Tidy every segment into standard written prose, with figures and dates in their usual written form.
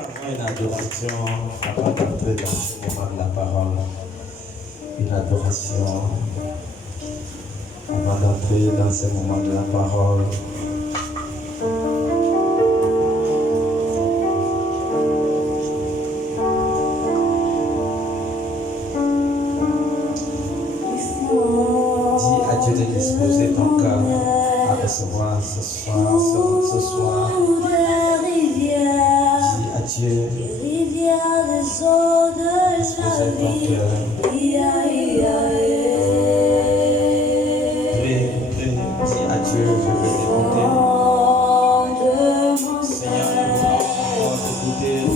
Une adoration avant d'entrer dans ce moment de la parole. Une adoration avant d'entrer dans ce moment de la parole. Dis à Dieu de disposer ton cœur à recevoir ce soir. Dieu, disposez ton cœur. Prie, dis à Dieu, je veux t'écouter. Seigneur, nous voulons t'écouter ce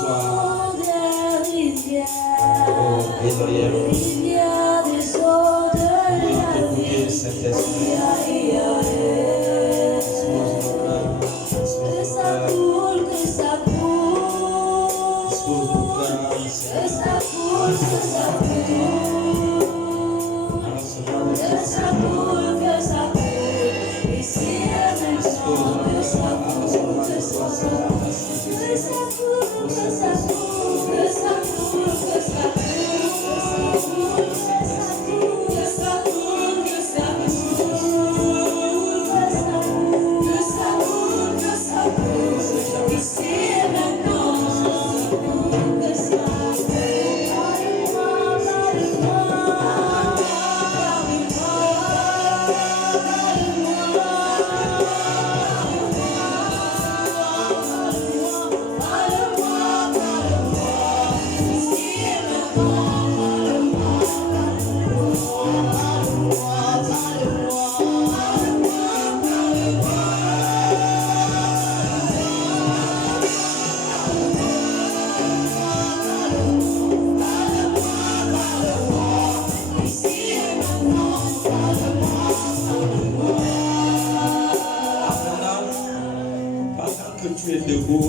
soir. Oh, Elohim, nous voulons t'écouter, Saint-Esprit.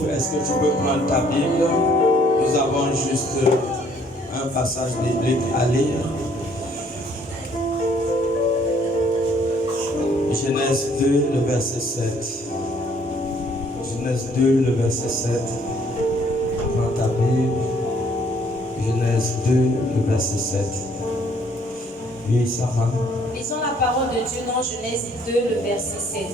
Est-ce que tu peux prendre ta Bible? Nous avons juste un passage biblique à lire. Genèse 2, le verset 7. Genèse 2, le verset 7. Prends ta Bible. Genèse 2, le verset 7. Oui, Sarah. Lisons la parole de Dieu dans Genèse 2, le verset 7.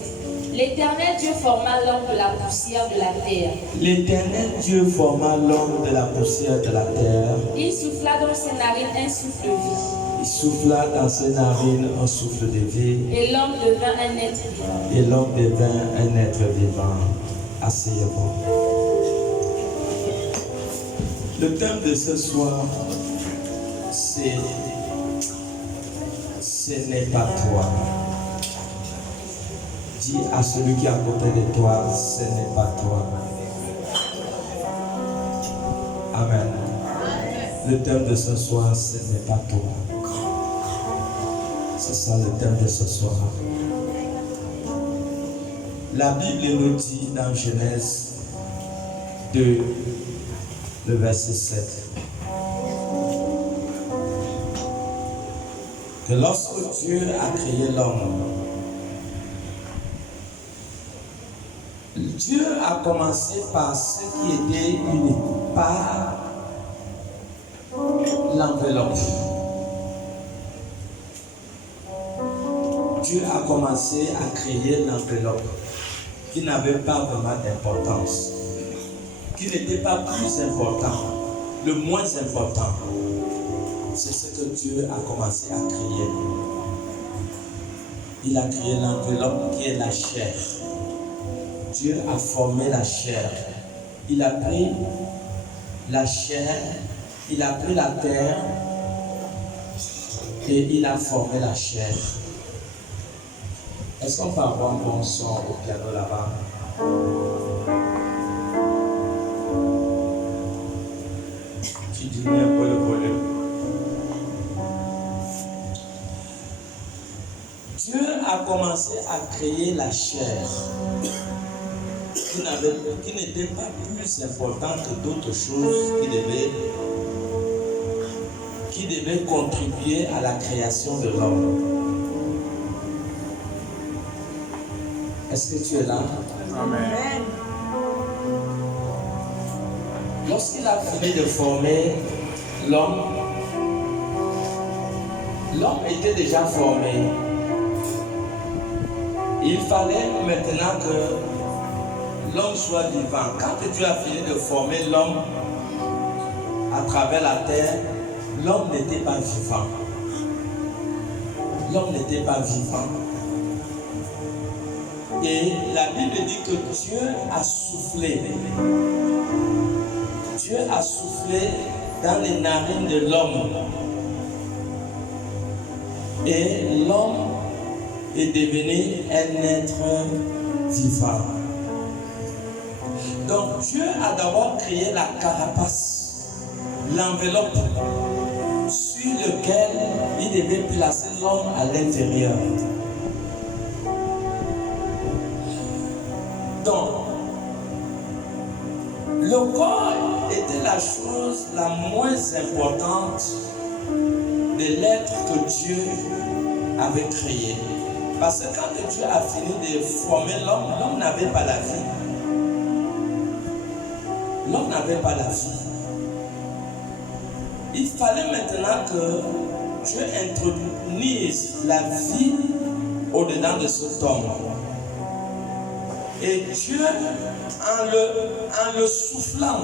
L'Éternel Dieu forma l'homme de la poussière de la terre. L'Éternel Dieu forma l'homme de la poussière de la terre. Il souffla dans ses narines un souffle de vie. Il souffla dans ses narines un souffle de vie. Et l'homme devint un être vivant. Et l'homme devint un être vivant. Asseyez-vous. Le thème de ce soir, c'est « Ce n'est pas toi ». Dis à celui qui est à côté de toi, ce n'est pas toi. Amen. Le thème de ce soir, ce n'est pas toi. C'est ça le thème de ce soir. La Bible nous dit dans Genèse 2, le verset 7, que lorsque Dieu a créé l'homme, Dieu a commencé par ce qui était unique, par l'enveloppe. Dieu a commencé à créer l'enveloppe qui n'avait pas vraiment d'importance, qui n'était pas plus important, le moins important. C'est ce que Dieu a commencé à créer. Il a créé l'enveloppe qui est la chair. Dieu a formé la chair. Il a pris la chair, il a pris la terre et il a formé la chair. Est-ce qu'on peut avoir un bon son au piano là-bas? Tu diminues un peu le volume. Dieu a commencé à créer la chair qui n'était pas plus important que d'autres choses qui devaient contribuer à la création de l'homme. Est-ce que tu es là? Amen. lorsqu'il a fini de former l'homme, l'homme était déjà formé. Il fallait maintenant que l'homme soit vivant. Quand Dieu a fini de former l'homme à travers la terre, l'homme n'était pas vivant. L'homme n'était pas vivant. Et la Bible dit que Dieu a soufflé. Dieu a soufflé dans les narines de l'homme. Et l'homme est devenu un être vivant. Donc Dieu a d'abord créé la carapace, l'enveloppe sur lequel il devait placer l'homme à l'intérieur. Donc, le corps était la chose la moins importante de l'être que Dieu avait créé. Parce que quand Dieu a fini de former l'homme, l'homme n'avait pas la vie. L'homme n'avait pas la vie. Il fallait maintenant que Dieu introduise la vie au-dedans de cet homme. Et Dieu, en le soufflant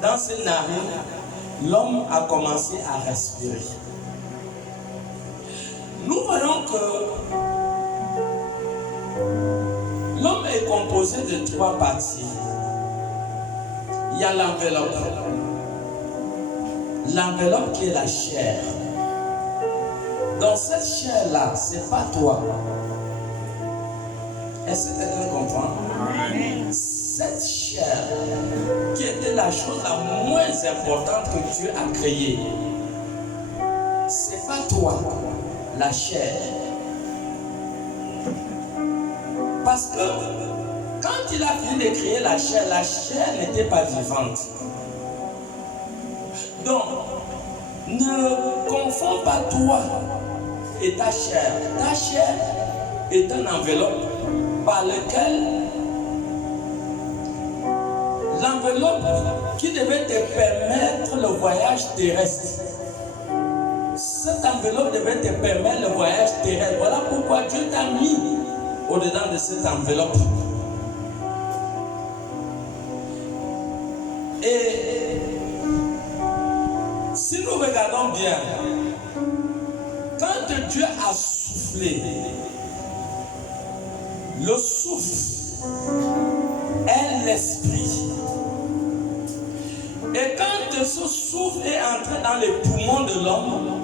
dans ses narines, l'homme a commencé à respirer. Nous voyons que l'homme est composé de 3 parties. Il y a l'enveloppe. L'enveloppe qui est la chair. Dans cette chair-là, ce n'est pas toi. Est-ce que quelqu'un comprend? Cette chair, qui était la chose la moins importante que Dieu a créée, ce n'est pas toi, la chair. Parce que quand il a fini de créer la chair n'était pas vivante. Donc, ne confonds pas toi et ta chair. Ta chair est une enveloppe par laquelle l'enveloppe qui devait te permettre le voyage terrestre. Cette enveloppe devait te permettre le voyage terrestre. Voilà pourquoi Dieu t'a mis au-dedans de cette enveloppe. Et si nous regardons bien, quand Dieu a soufflé, le souffle est l'esprit. Et quand ce souffle est entré dans les poumons de l'homme,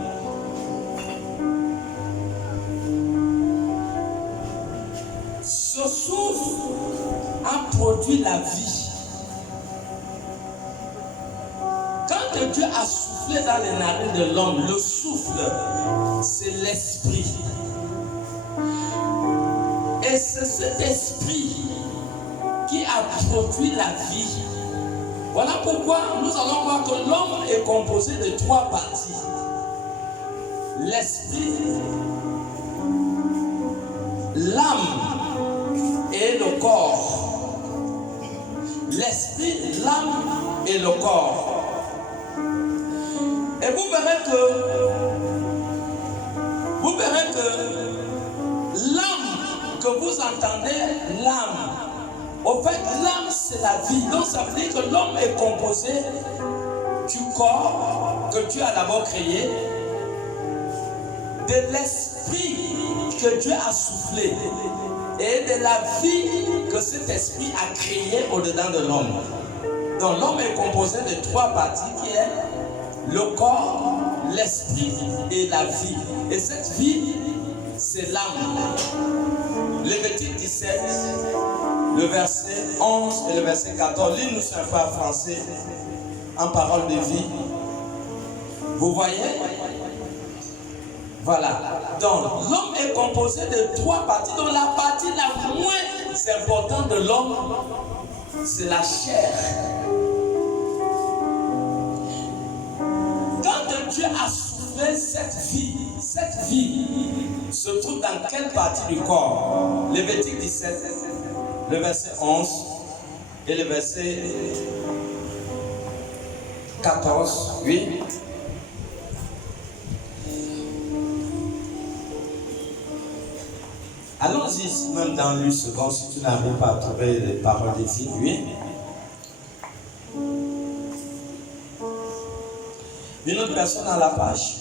ce souffle a produit la vie. Quand Dieu a soufflé dans les narines de l'homme, le souffle, c'est l'esprit. Et c'est cet esprit qui a produit la vie. Voilà pourquoi nous allons voir que l'homme est composé de 3 parties. L'esprit, l'âme et le corps. L'esprit, l'âme et le corps. Et vous verrez que l'âme que vous entendez, l'âme, au fait, l'âme c'est la vie. Donc ça veut dire que l'homme est composé du corps que Dieu a d'abord créé, de l'esprit que Dieu a soufflé et de la vie que cet esprit a créé au-dedans de l'homme. Donc l'homme est composé de 3 parties qui est le corps, l'esprit et la vie. Et cette vie, c'est l'âme. Lévitique 17, le verset 11 et le verset 14. Lis-nous un peu en français, en parole de vie. Vous voyez? Voilà. Donc, l'homme est composé de 3 parties. Donc, la partie la moins importante de l'homme, c'est la chair. Quand Dieu a soufflé cette vie se trouve dans quelle partie du corps? Lévitique 17, le verset 11 et le verset 14, oui. Allons-y ici même dans Luc second, si tu n'arrives pas à trouver les paroles de vie, oui. Une autre personne à la page.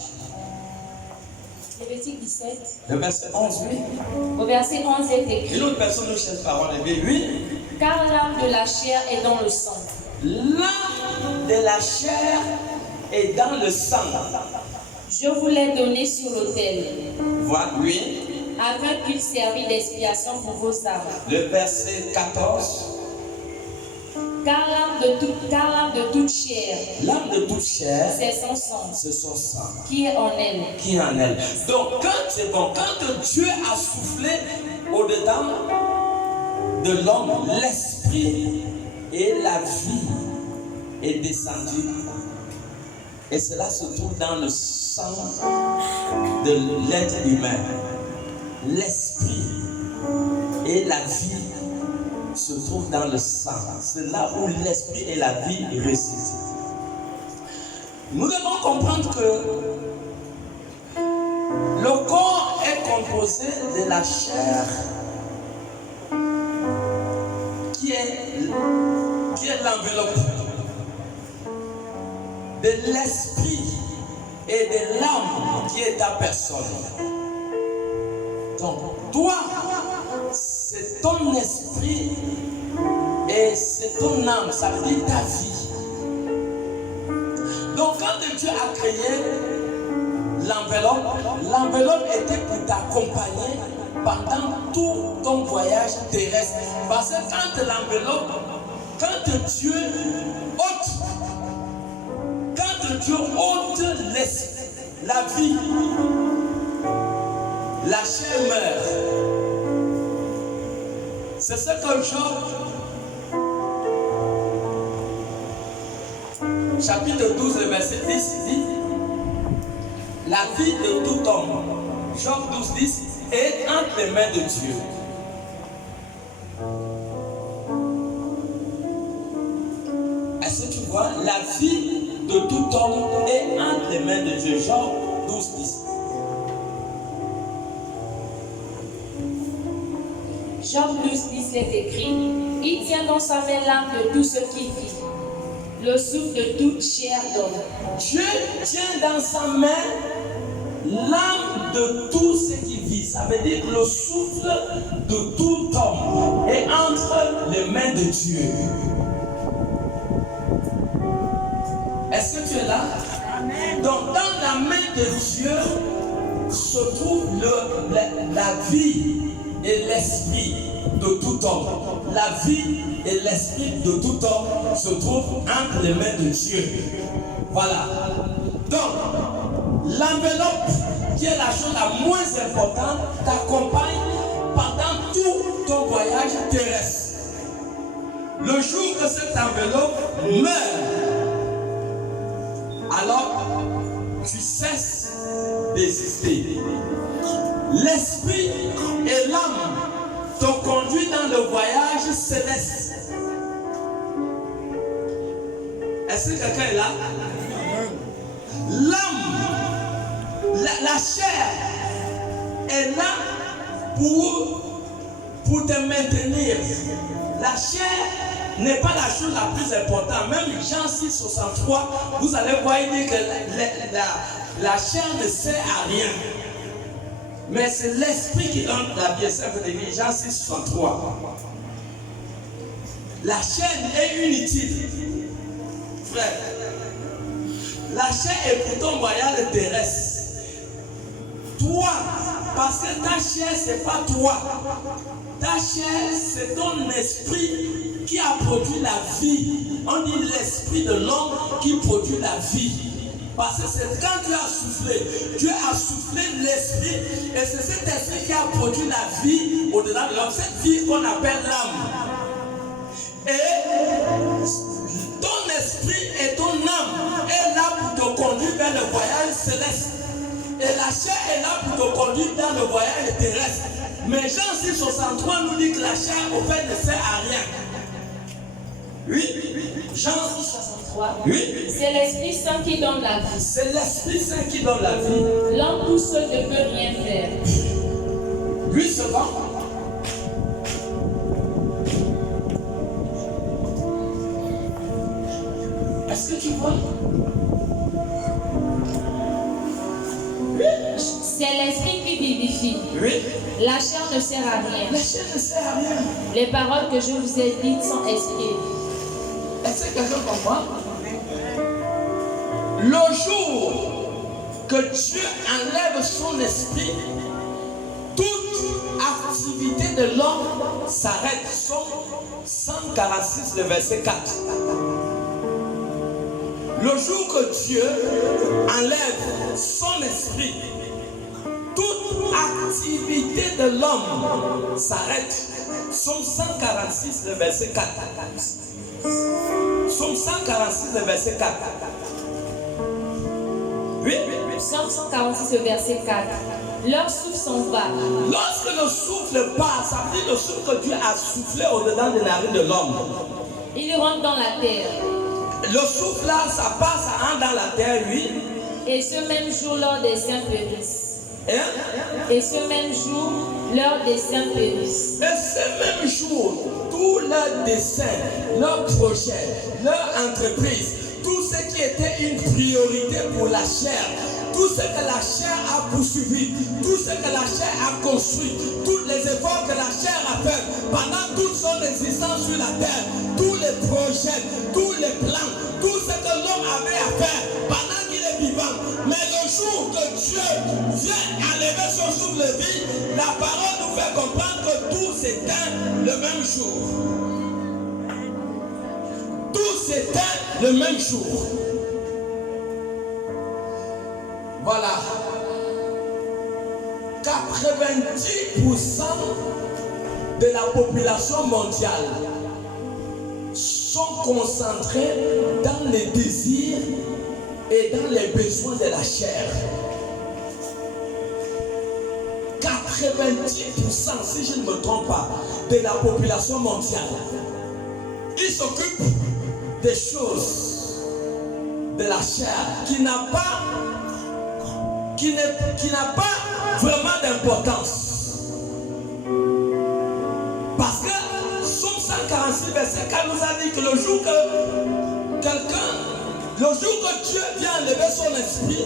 Lévitique 17. Le verset 11, oui. Au verset 11 est écrit. Une autre personne nous cherche parole, oui. Car l'âme de la chair est dans le sang. L'âme de la chair est dans le sang. Je vous l'ai donné sur l'autel. Voilà, oui. Afin qu'il servît d'expiation pour vos âmes. Le verset 14. Car l'âme de toute chair, L'âme de toute chair, c'est son sang, c'est son sang qui est en elle. qui est en elle. Donc quand c'est bon, quand Dieu a soufflé au-dedans de l'homme, l'esprit et la vie est descendu. Et cela se trouve dans le sang de l'être humain. L'esprit et la vie se trouvent dans le sang. C'est là où l'esprit et la vie résident. Nous devons comprendre que le corps est composé de la chair qui est l'enveloppe, de l'esprit et de l'âme qui est ta personne. Donc, toi, c'est ton esprit et c'est ton âme, ça veut dire ta vie. Donc, quand Dieu a créé l'enveloppe était pour t'accompagner pendant tout ton voyage terrestre. Parce que quand Dieu ôte la vie, la chair meurt. C'est ce que Job, chapitre 12, le verset 10 dit. La vie de tout homme, Job 12, 10, est entre les mains de Dieu. Est-ce que tu vois? La vie de tout homme est entre les mains de Dieu. Job 12, 10. Job 12, 10 est écrit. Il tient dans sa main l'âme de tout ce qui vit, le souffle de toute chair d'homme. Dieu tient dans sa main l'âme de tout ce qui vit. Ça veut dire que le souffle de tout homme est entre les mains de Dieu. Est-ce que tu es là? Amen. Donc dans la main de Dieu se trouve la vie et l'esprit de tout homme. La vie et l'esprit de tout homme se trouvent entre les mains de Dieu. Voilà. Donc, l'enveloppe, qui est la chose la moins importante, t'accompagne pendant tout ton voyage terrestre. Le jour que cette enveloppe meurt, alors tu cesses d'exister. L'esprit et l'âme t'ont conduit dans le voyage céleste. Est-ce que quelqu'un est là? L'âme, la chair est là pour te maintenir. La chair n'est pas la chose la plus importante. Même Jean 6, 63, vous allez voir, il dit que la chair ne sert à rien. Mais c'est l'esprit qui donne la vie. Ça veut dire Jean 6, 63. La chair est inutile. Frère, la chair est pour ton voyage terrestre. Toi, parce que ta chair, c'est pas toi. Ta chair, c'est ton esprit qui a produit la vie. On dit l'esprit de l'homme qui produit la vie. Parce que c'est quand Dieu a soufflé l'esprit, et c'est cet esprit qui a produit la vie au-delà de l'homme, cette vie qu'on appelle l'âme. Et ton esprit et ton âme est là pour te conduire vers le voyage céleste. Et la chair est là pour te conduire dans le voyage terrestre. Mais Jean 6, 63 nous dit que la chair au fait ne sert à rien. Oui. Jean 63. Oui. C'est l'Esprit Saint qui donne la vie. C'est l'Esprit Saint qui donne la vie. L'homme tout seul ne peut rien faire. Lui seulement. Est-ce que tu vois? C'est l'Esprit qui vivifie. Oui. La chair ne sert à rien. La chair ne sert à rien. Les paroles que je vous ai dites sont esprit. Est-ce que quelqu'un comprend? Le jour que Dieu enlève son esprit, toute activité de l'homme s'arrête. Somme 146, le verset 4. Le jour que Dieu enlève son esprit, toute activité de l'homme s'arrête. Somme 146, le verset 4. Somme 146, le verset 4. Oui. Somme 146, le verset 4. Leur souffle s'en va. Lorsque le souffle passe, ça veut dire le souffle que Dieu a soufflé au-dedans des narines de l'homme. Il rentre dans la terre. Le souffle là, ça passe, ça entre dans la terre, oui. Et ce même jour, leurs desseins périssent. Hein? Et ce même jour, leurs desseins périssent. Et ce même jour, tous leurs desseins, leurs projets, leur entreprise, tout ce qui était une priorité pour la chair, tout ce que la chair a poursuivi, tout ce que la chair a construit, tous les efforts que la chair a fait pendant toute son existence sur la terre, tous les projets, tous les plans, tout ce que l'homme avait à faire pendant qu'il est vivant. Mais le jour que Dieu vient enlever son souffle de vie, la parole nous fait comprendre que tout s'éteint le même jour. Tout s'éteint le même jour. Voilà. 90% de la population mondiale sont concentrés dans les désirs et dans les besoins de la chair. 90%, si je ne me trompe pas, de la population mondiale, ils s'occupent des choses de la chair qui n'a pas vraiment d'importance. Parce que Somme 146, verset 4 nous a dit que le jour que Dieu vient enlever son esprit,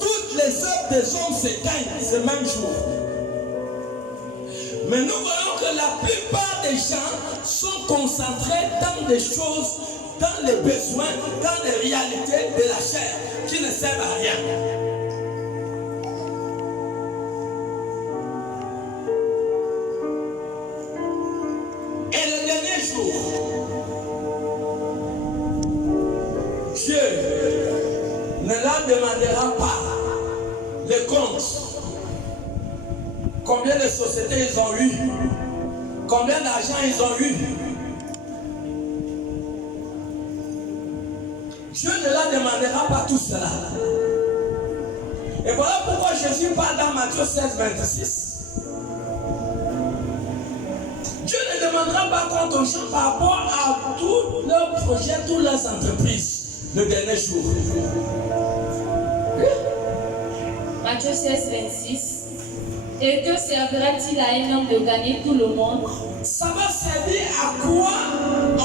toutes les œuvres des hommes s'éteignent ce même jour. Mais nous voyons que la plupart des gens sont concentrés dans des choses, dans les besoins, dans les réalités de la chair qui ne servent à rien. Et le dernier jour, Dieu ne leur demandera pas les comptes. Combien de sociétés ils ont eu? Combien d'argent ils ont eu? Dieu ne leur demandera pas tout cela. Et voilà pourquoi Jésus parle dans Matthieu 16, 26. Dieu ne demandera pas compte aux gens par rapport à tous leurs projets, toutes leurs entreprises, le dernier jour. Matthieu 16, 26. Et que servira-t-il à un homme de gagner tout le monde? Ça va servir à quoi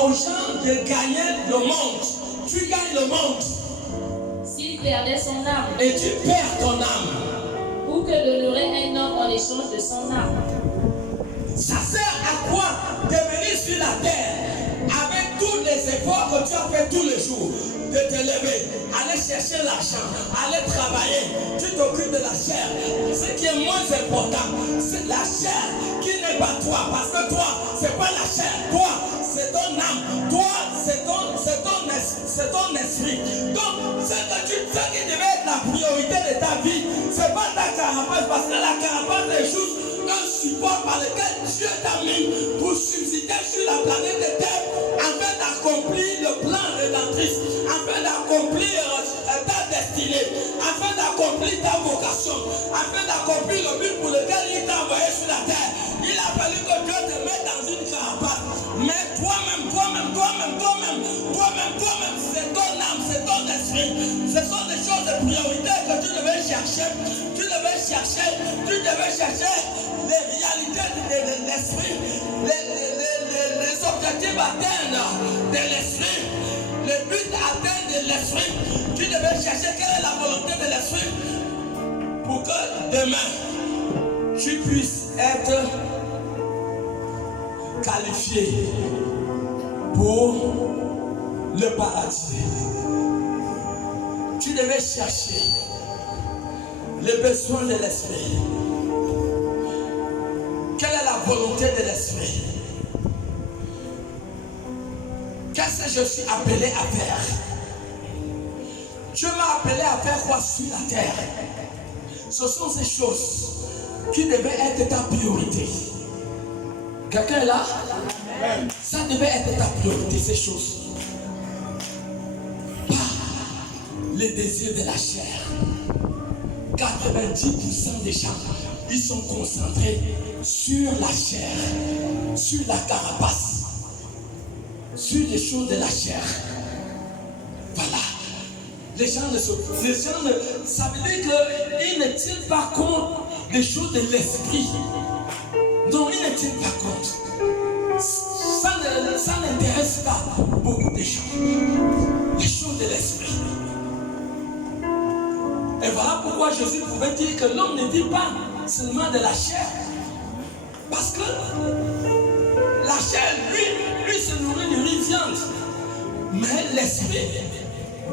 aux gens de gagner le monde? Tu gagnes le monde. S'il perdait son âme. Et tu perds ton âme. Ou que d'honorer un homme en échange de son âme. Ça sert à quoi de venir sur la terre avec tous les efforts que tu as fait tous les jours, de te lever, aller chercher l'argent, aller travailler, tu t'occupes de la chair. Ce qui est moins important, c'est la chair qui n'est pas toi, parce que toi, c'est pas la chair, toi, c'est ton âme, toi, c'est ton esprit. Donc, ce qui devait être la priorité de ta vie, c'est pas ta carapace, parce que la carapace est juste un support par lequel Dieu t'a mis pour subsister sur la planète Terre afin d'accomplir le plan rédemptrice, afin d'accomplir ta destinée, afin d'accomplir ta vocation, afin d'accomplir le but pour lequel il t'a envoyé sur la terre. Il a fallu que Dieu te mette dans une carapace. Mais toi-même, l'esprit. Ce sont des choses de priorité que tu devais chercher. Tu devais chercher les réalités de l'esprit, les objectifs atteints de l'esprit, le but atteint de l'esprit. Tu devais chercher quelle est la volonté de l'esprit pour que demain tu puisses être qualifié pour le paradis. Tu devais chercher les besoins de l'esprit. Quelle est la volonté de l'esprit? Qu'est-ce que je suis appelé à faire? Dieu m'a appelé à faire quoi sur la terre? Ce sont ces choses qui devaient être ta priorité. Quelqu'un est là? Ça devait être ta priorité, ces choses. Pas les désirs de la chair. 90% des gens, ils sont concentrés sur la chair, sur la carapace, sur les choses de la chair. Voilà. Les gens ne, ça veut dire qu'ils ne tiennent pas compte des choses de l'esprit. Non, ils ne tiennent pas compte. Ça n'intéresse pas beaucoup de gens. Les choses de l'esprit. Et voilà pourquoi Jésus pouvait dire que l'homme ne vit pas seulement de la chair. Parce que la chair, lui se nourrit de riz viande. Mais l'esprit,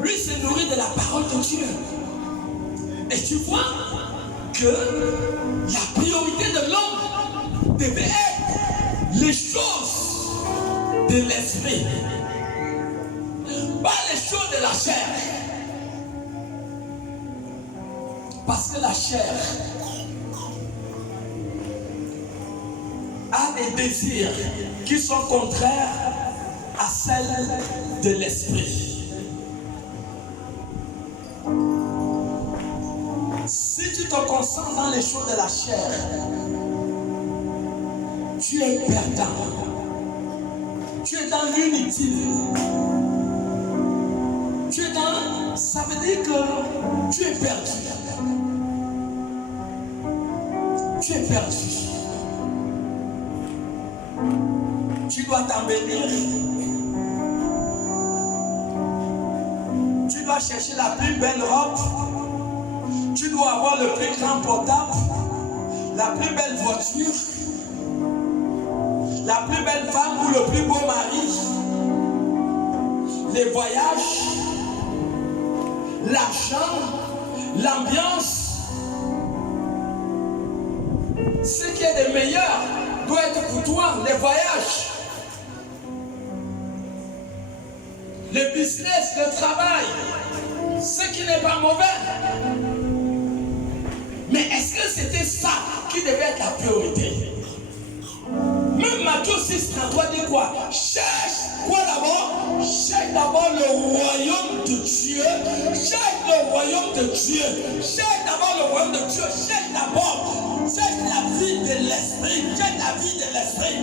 lui se nourrit de la parole de Dieu. Et tu vois que la priorité de l'homme devait être les choses de l'esprit, pas les choses de la chair. Parce que la chair a des désirs qui sont contraires à celles de l'esprit. Si tu te concentres dans les choses de la chair, tu es perdant. Tu es dans l'inutile. Tu es dans... Ça veut dire que tu es perdu. Tu es perdu. Tu dois t'embellir. Tu dois chercher la plus belle robe. Tu dois avoir le plus grand portable, la plus belle voiture, la plus belle femme ou le plus beau mari, les voyages, l'argent, l'ambiance. Ce qui est le meilleur doit être pour toi, les voyages, le business, le travail, ce qui n'est pas mauvais. Mais est-ce que c'était ça qui devait être la priorité? Même Matthieu 6,33 dit quoi? Cherche quoi d'abord? Cherche d'abord le royaume de Dieu. Cherche le royaume de Dieu. Cherche d'abord le royaume de Dieu. Cherche d'abord. Cherche la vie de l'esprit. Cherche la vie de l'esprit.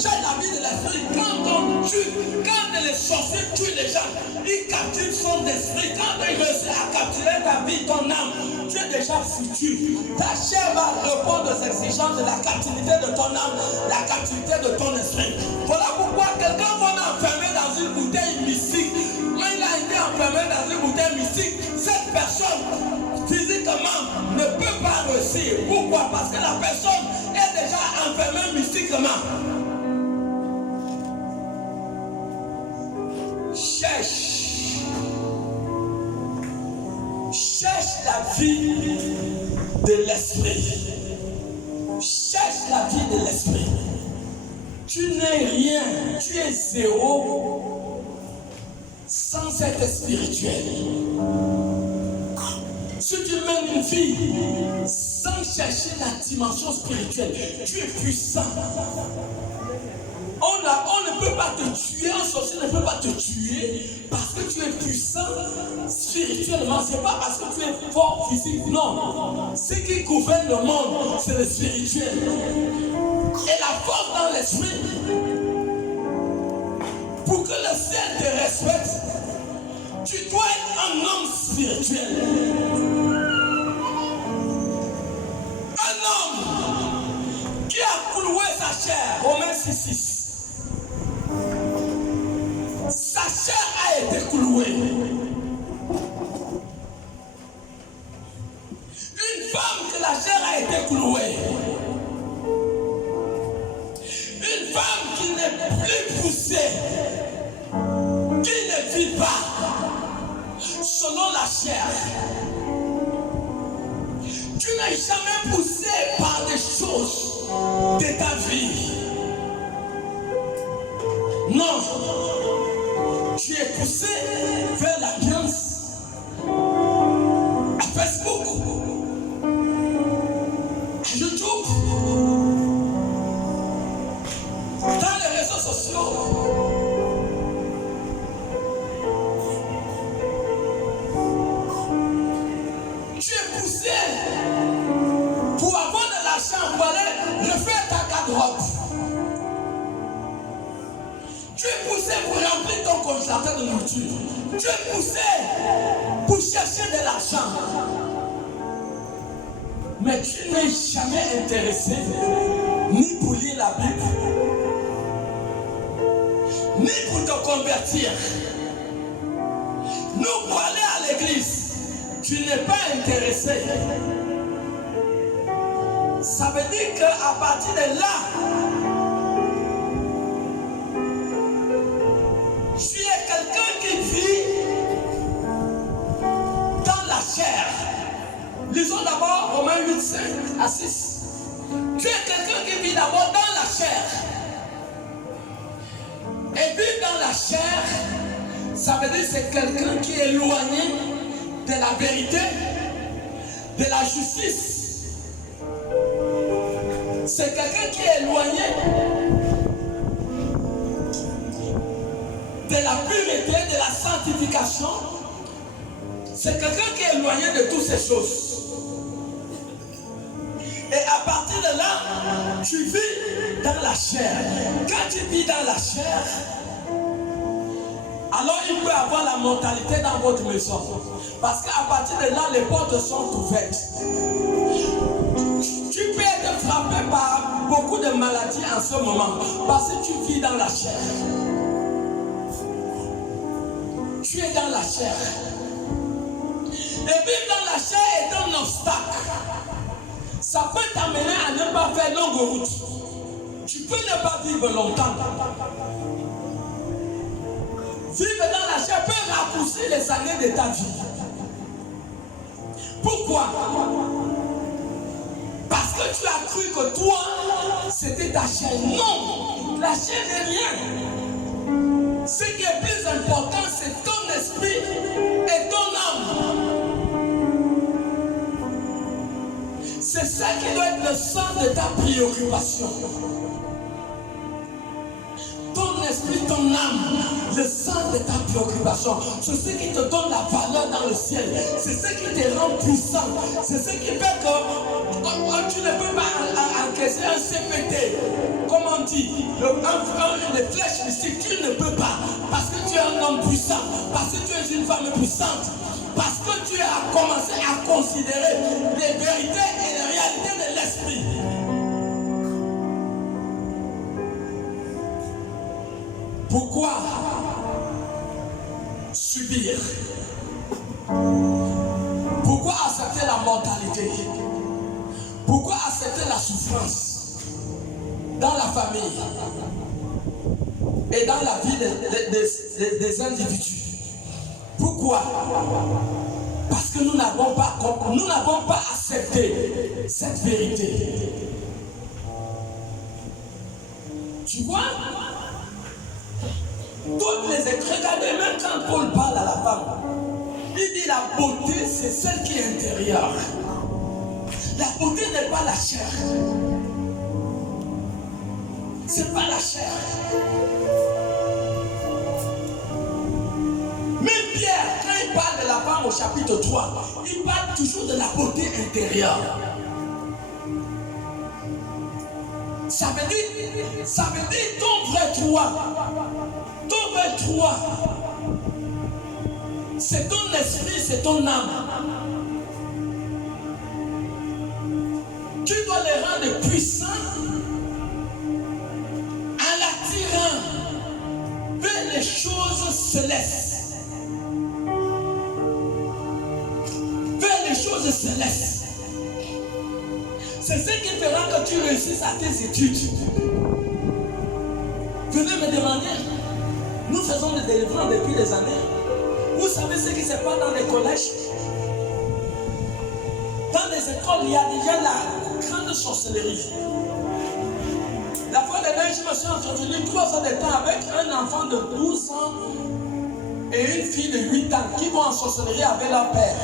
Cherche la vie de l'esprit. Quand on tue, quand les sorciers tuent les gens, ils capturent son esprit. Quand ils réussissent à capturer ta vie, ton âme, tu es déjà foutu. Ta chair va répondre aux exigences de la captivité de ton âme, la captivité de ton esprit. Voilà pourquoi quelqu'un va enfermer dans une bouteille mystique. Quand il a été enfermé dans une bouteille mystique, cette personne physiquement ne peut pas réussir. Pourquoi? Parce que la personne est déjà enfermée mystiquement. Cherche la vie de l'esprit. Cherche la vie de l'esprit. Tu n'es rien, tu es zéro sans être spirituel. Si tu mènes une vie sans chercher la dimension spirituelle, tu es puissant. On ne peut pas te tuer, un sorcier ne peut pas te tuer parce que tu es puissant spirituellement. Ce n'est pas parce que tu es fort physique, non. Ce qui gouverne le monde, c'est le spirituel. Et la force dans l'esprit, pour que le ciel te respecte, tu dois être un homme spirituel. Un homme qui a cloué sa chair. Romains 6:6. Sa chair a été clouée. Une femme que la chair a été clouée. Une femme qui n'est plus poussée. Qui ne vit pas selon la chair. Tu n'es jamais poussé par des choses de ta vie. Non. Tu es poussé vers l'ambiance à Facebook, à YouTube, dans les réseaux sociaux. Tu es poussé pour avoir de l'argent pour aller refaire ta garde-robe. Tu es poussé pour remplir ton congélateur de nourriture. Tu es poussé pour chercher de l'argent. Mais tu n'es jamais intéressé ni pour lire la Bible, ni pour te convertir. Nous, pour aller à l'église, tu n'es pas intéressé. Ça veut dire qu'à partir de là, tu es quelqu'un qui vit dans la chair. Lisons d'abord Romains 8:5-6. Tu es quelqu'un qui vit d'abord dans la chair. Et vivre dans la chair, ça veut dire que c'est quelqu'un qui est éloigné de la vérité, de la justice. C'est quelqu'un qui est éloigné de la pureté, de la sanctification. C'est quelqu'un qui est éloigné de toutes ces choses. Et à partir de là, tu vis dans la chair. Quand tu vis dans la chair, alors il peut y avoir la mortalité dans votre maison. Parce qu'à partir de là, les portes sont ouvertes. Tu peux être frappé par beaucoup de maladies en ce moment. Parce que tu vis dans la chair. Tu es dans la chair. Et vivre dans la chair est un obstacle. Ça peut t'amener à ne pas faire longue route. Tu peux ne pas vivre longtemps. Vivre dans la chair peut raccourcir les années de ta vie. Pourquoi? Parce que tu as cru que toi, c'était ta chair. Non, la chair n'est rien. Ce qui est plus important, c'est ton esprit et ton âme. C'est ça qui doit être le centre de ta préoccupation. Ton esprit, ton âme, le centre de ta préoccupation. C'est ce qui te donne la valeur dans le ciel. C'est ce qui te rend puissant. C'est ce qui fait que tu ne peux pas encaisser un CPT. Comme on dit, une flèche mystique, tu ne peux pas. Parce que tu es un homme puissant. Parce que tu es une femme puissante. Parce que tu as commencé à considérer les vérités et les réalités de l'esprit. Pourquoi subir? Pourquoi accepter la mortalité? Pourquoi accepter la souffrance dans la famille et dans la vie des individus? Pourquoi? Parce que nous n'avons pas accepté cette vérité. Tu vois? Toutes les écritures, regardez même quand Paul parle à la femme, il dit la beauté c'est celle qui est intérieure. La beauté n'est pas la chair. C'est pas la chair. Même Pierre, quand il parle de la femme au chapitre 3, il parle toujours de la beauté intérieure. Ça veut dire ton vrai toi. Ton vrai toi. C'est ton esprit, c'est ton âme. Tu dois les rendre puissants en l'attirant vers les choses célestes. Vers les choses célestes. C'est ce qui fera que tu réussisses à tes études. Venez me demander, nous faisons des délivrances depuis des années. Vous savez ce qui se passe dans les collèges? Dans les écoles, il y a déjà la grande sorcellerie. La fois dernière, je me suis entretenu 3 heures de temps avec un enfant de 12 ans et une fille de 8 ans qui vont en sorcellerie avec leur père.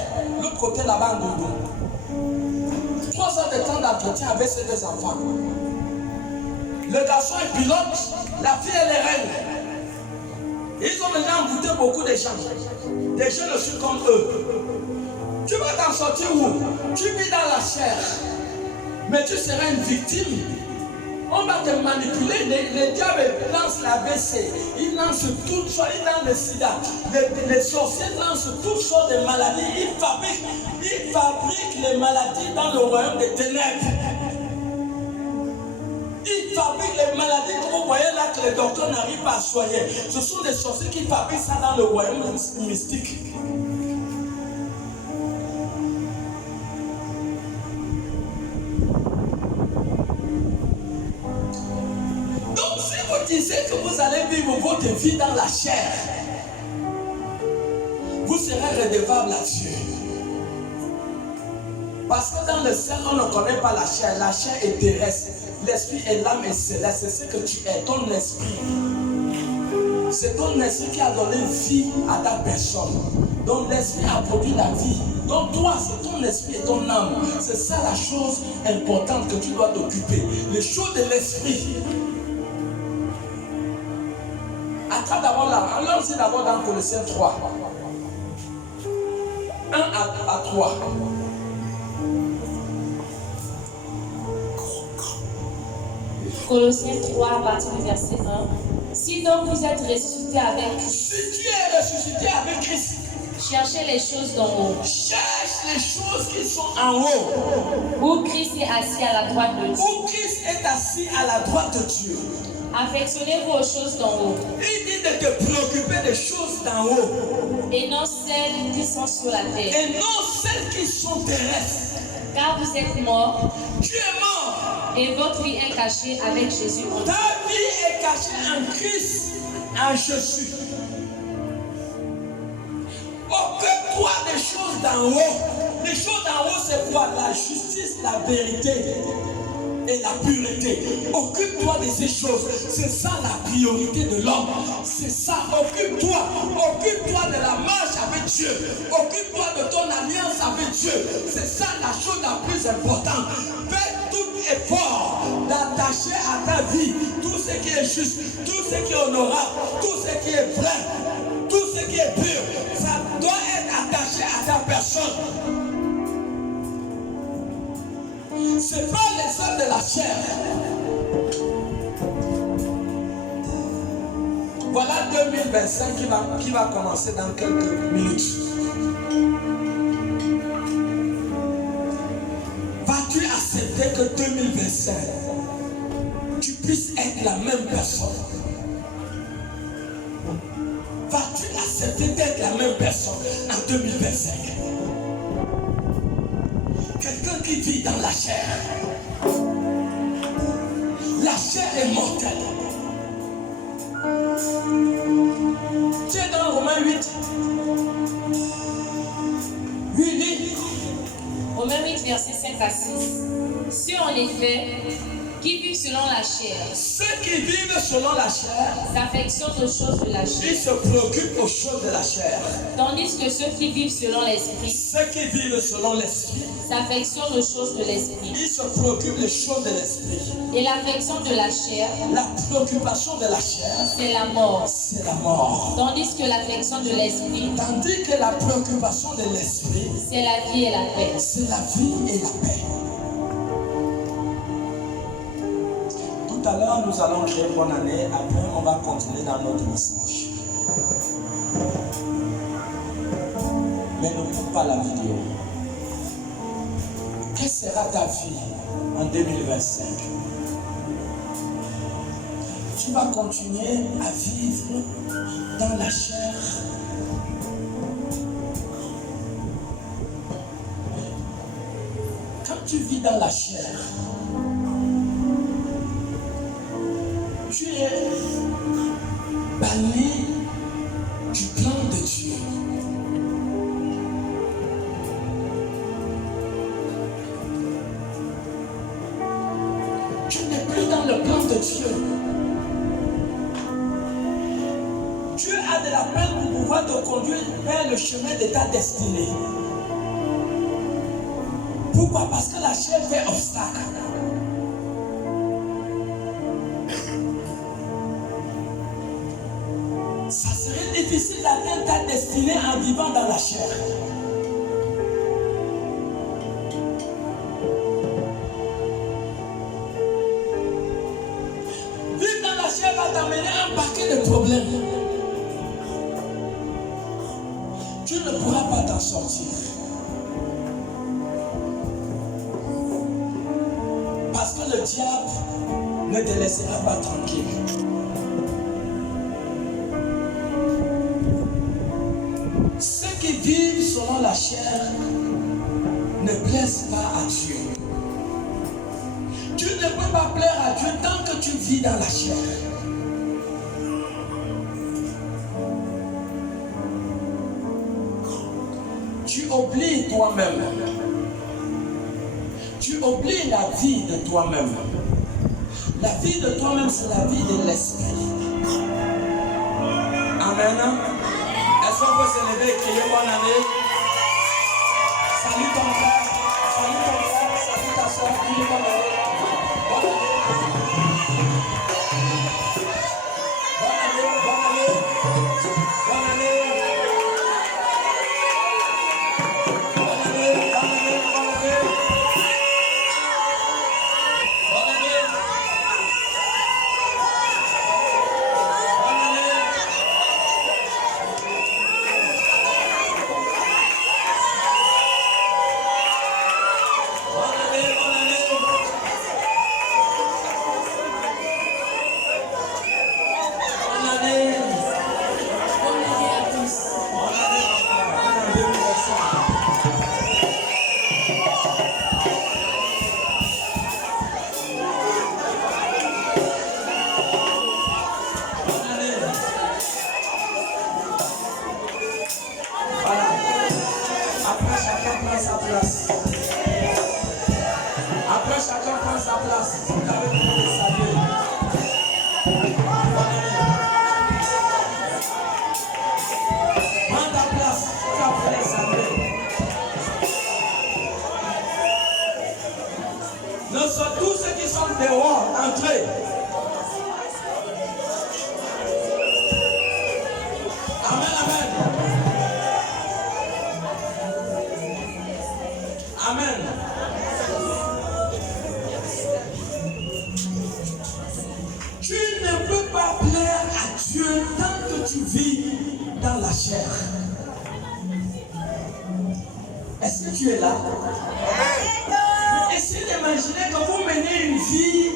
L'autre côté là-bas en Doudou. 3 heures de temps d'entretien avec ces 2 enfants. Le garçon est pilote, la fille elle est reine. Ils ont déjà embouté beaucoup de gens. Des gens ne sont comme eux. Tu vas t'en sortir où? Tu vis dans la chair. Mais tu seras une victime. On va te manipuler. Les diables lancent la BC. Ils lancent toutes sortes. Ils lancent le sida. Les sorciers lancent toutes sortes de maladies. Ils fabriquent les maladies dans le royaume des ténèbres. Ils fabriquent les maladies que vous voyez là que les docteurs n'arrivent pas à soigner. Ce sont des sorciers qui fabriquent ça dans le royaume mystique. Donc si vous disiez que vous allez vivre votre vie dans la chair, vous serez redevable à Dieu. Parce que dans le ciel, on ne connaît pas la chair. La chair est terrestre. L'esprit et l'âme est céleste. C'est ce que tu es, ton esprit. C'est ton esprit qui a donné vie à ta personne. Donc l'esprit a produit la vie. Donc toi, c'est ton esprit et ton âme. C'est ça la chose importante que tu dois t'occuper. Les choses de l'esprit. Attends d'abord là. Allons-y d'abord dans Colossiens 3. 1 à 3. Colossiens 3, à partir du verset 1. Si donc vous êtes ressuscité avec Christ, Si tu es ressuscité avec Christ, cherchez les choses d'en haut, cherche les choses qui sont en haut. où Christ est assis à la droite de Dieu. Où Christ est assis à la droite de Dieu. Affectionnez-vous aux choses d'en haut, Il dit de te préoccuper des choses d'en haut. et non celles qui sont sur la terre. Et non celles qui sont terrestres. Car vous êtes morts, Tu es mort. et votre vie est cachée avec Jésus en Dieu. Ta vie est cachée en Christ, en Jésus. Occupe-toi des choses d'en haut. Les choses d'en haut, c'est quoi? La justice, la vérité et la pureté. Occupe-toi de ces choses. C'est ça la priorité de l'homme. C'est ça. Occupe-toi. Occupe-toi de la marche avec Dieu. Occupe-toi de ton alliance avec Dieu. C'est ça la chose la plus importante. Fais tout effort d'attacher à ta vie tout ce qui est juste, tout ce qui est honorable, tout ce qui est vrai, tout ce qui est pur. Ça doit être attaché à ta personne. Ce n'est pas les œuvres de la chair. Voilà 2025 qui va commencer dans quelques minutes. Vas-tu accepter que 2025, tu puisses être la même personne? Vas-tu accepter d'être la même personne en 2025? Quelqu'un qui vit dans la chair. La chair est mortelle. Tu es dans Romains 8. 8. Romains 8, verset 5 à 6. Ceux en effet qui vivent selon la chair Ceux qui vivent selon la chair, s'affectionnent aux choses de la ils chair, se préoccupent aux choses de la chair. tandis que ceux qui vivent selon l'esprit Ceux qui vivent selon l'esprit, s'affectionnent aux choses de l'esprit. ils se préoccupent des choses de l'esprit. Et l'affection de la chair, La préoccupation de la chair, c'est la mort, c'est la mort. tandis que l'affection de l'esprit, Tandis que la préoccupation de l'esprit, c'est la vie et la paix. c'est la vie et la paix. Tout à l'heure, nous allons crier bonne année. Après, on va continuer dans notre message. Mais ne coupe pas la vidéo. Quelle sera ta vie en 2025? Tu vas continuer à vivre dans la chair. Quand tu vis dans la chair, tu es banni du plan de Dieu. Tu n'es plus dans le plan de Dieu. Dieu a de la peine pour pouvoir te conduire vers le chemin de ta destinée. Pourquoi? Parce que la chair fait obstacle. Ça serait difficile d'atteindre ta destinée en vivant dans la chair. Vivre dans la chair va t'amener un paquet de problèmes. Tu ne pourras pas t'en sortir. Parce que le diable ne te laissera pas tranquille. Ceux qui vivent selon la chair ne plaisent pas à Dieu. Tu ne peux pas plaire à Dieu tant que tu vis dans la chair. Tu oublies toi-même. Tu oublies la vie de toi-même. La vie de toi-même, c'est la vie de l'esprit. Amen. Est-ce qu'on peut se lever et crier bonne année? Salut ton frère, salut ta soeur, criez bonne année. Bonne année. Bonne année, bonne année. Bonne année. Bonne année, bonne année, bonne année. Bonne année. Après, chacun prend sa place. Vous avez besoin de saluer. Prends ta place. Tu as fait les saluer. Nous sommes tous ceux qui sont dehors, entrez. Amen, amen. Amen. Tu ne peux pas plaire à Dieu tant que tu vis dans la chair. Est-ce que tu es là? Essayez d'imaginer que vous menez une vie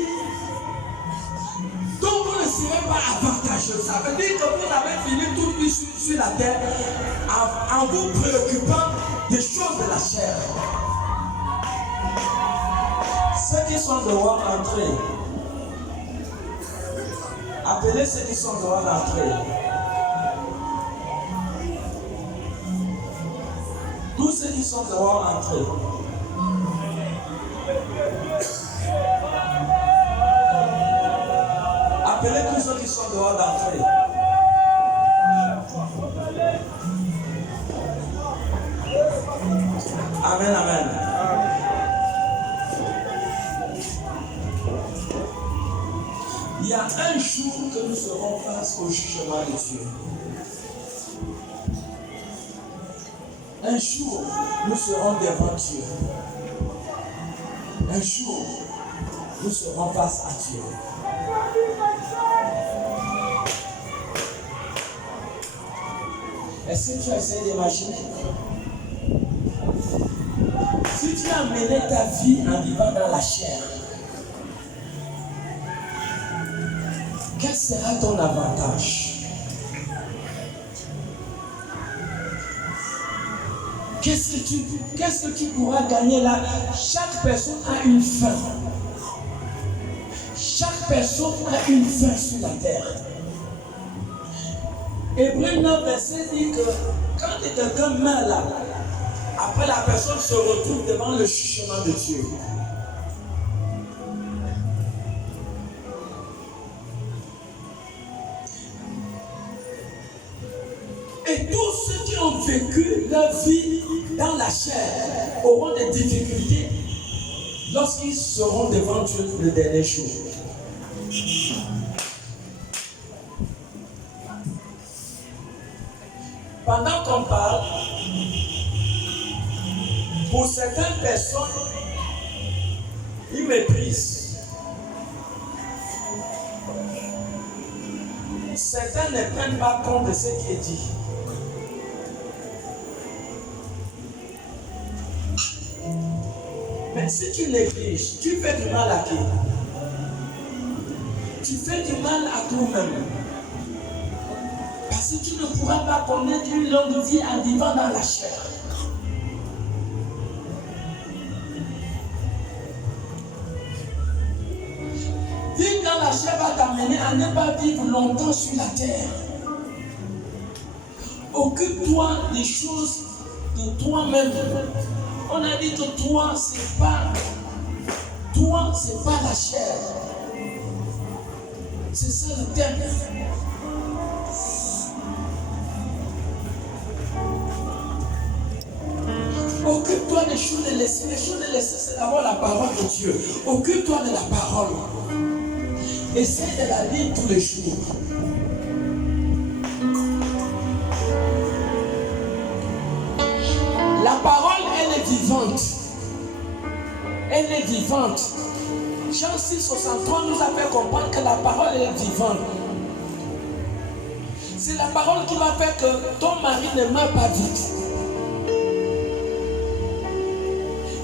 dont vous ne serez pas avantageux. Ça veut dire que vous avez fini toute vie sur la terre en vous préoccupant des choses de la chair. Ceux qui sont dehors, entrez. Appelez ceux qui sont dehors d'entrer. Tous ceux qui sont dehors, entrez. Appelez tous ceux qui sont dehors d'entrer. Amen, amen. Il y a un jour que nous serons face au jugement de Dieu. Un jour, nous serons devant Dieu. Un jour, nous serons face à Dieu. Est-ce que tu essaies d'imaginer? mener ta vie en vivant dans la chair, quel sera ton avantage? Qu'est-ce que tu pourras gagner là? Chaque personne a une fin. Chaque personne a une fin sur la terre. Hébreux 9, verset dit que quand quelqu'un meurt là, après la personne se retrouve devant le jugement de Dieu. Et tous ceux qui ont vécu leur vie dans la chair auront des difficultés lorsqu'ils seront devant Dieu le dernier jour. Pendant qu'on parle, pour certaines personnes, ils méprisent. Certains ne prennent pas compte de ce qui est dit. Mais si tu négliges, tu fais du mal à qui? Tu fais du mal à toi-même. Parce que tu ne pourras pas connaître une longue vie en vivant dans la chair. Vivre dans la chair va t'amener à ne pas vivre longtemps sur la terre. Occupe-toi des choses de toi-même. On a dit que toi, c'est pas la chair. C'est ça le terme. Occupe-toi des choses de l'esprit. Les choses de l'esprit, c'est d'abord la parole de Dieu. Occupe-toi de la parole. Essaye de la lire tous les jours. La parole, elle est vivante. Elle est vivante. Jean 6, 63 nous a fait comprendre que la parole est vivante. C'est la parole qui va faire que ton mari ne meurt pas vite.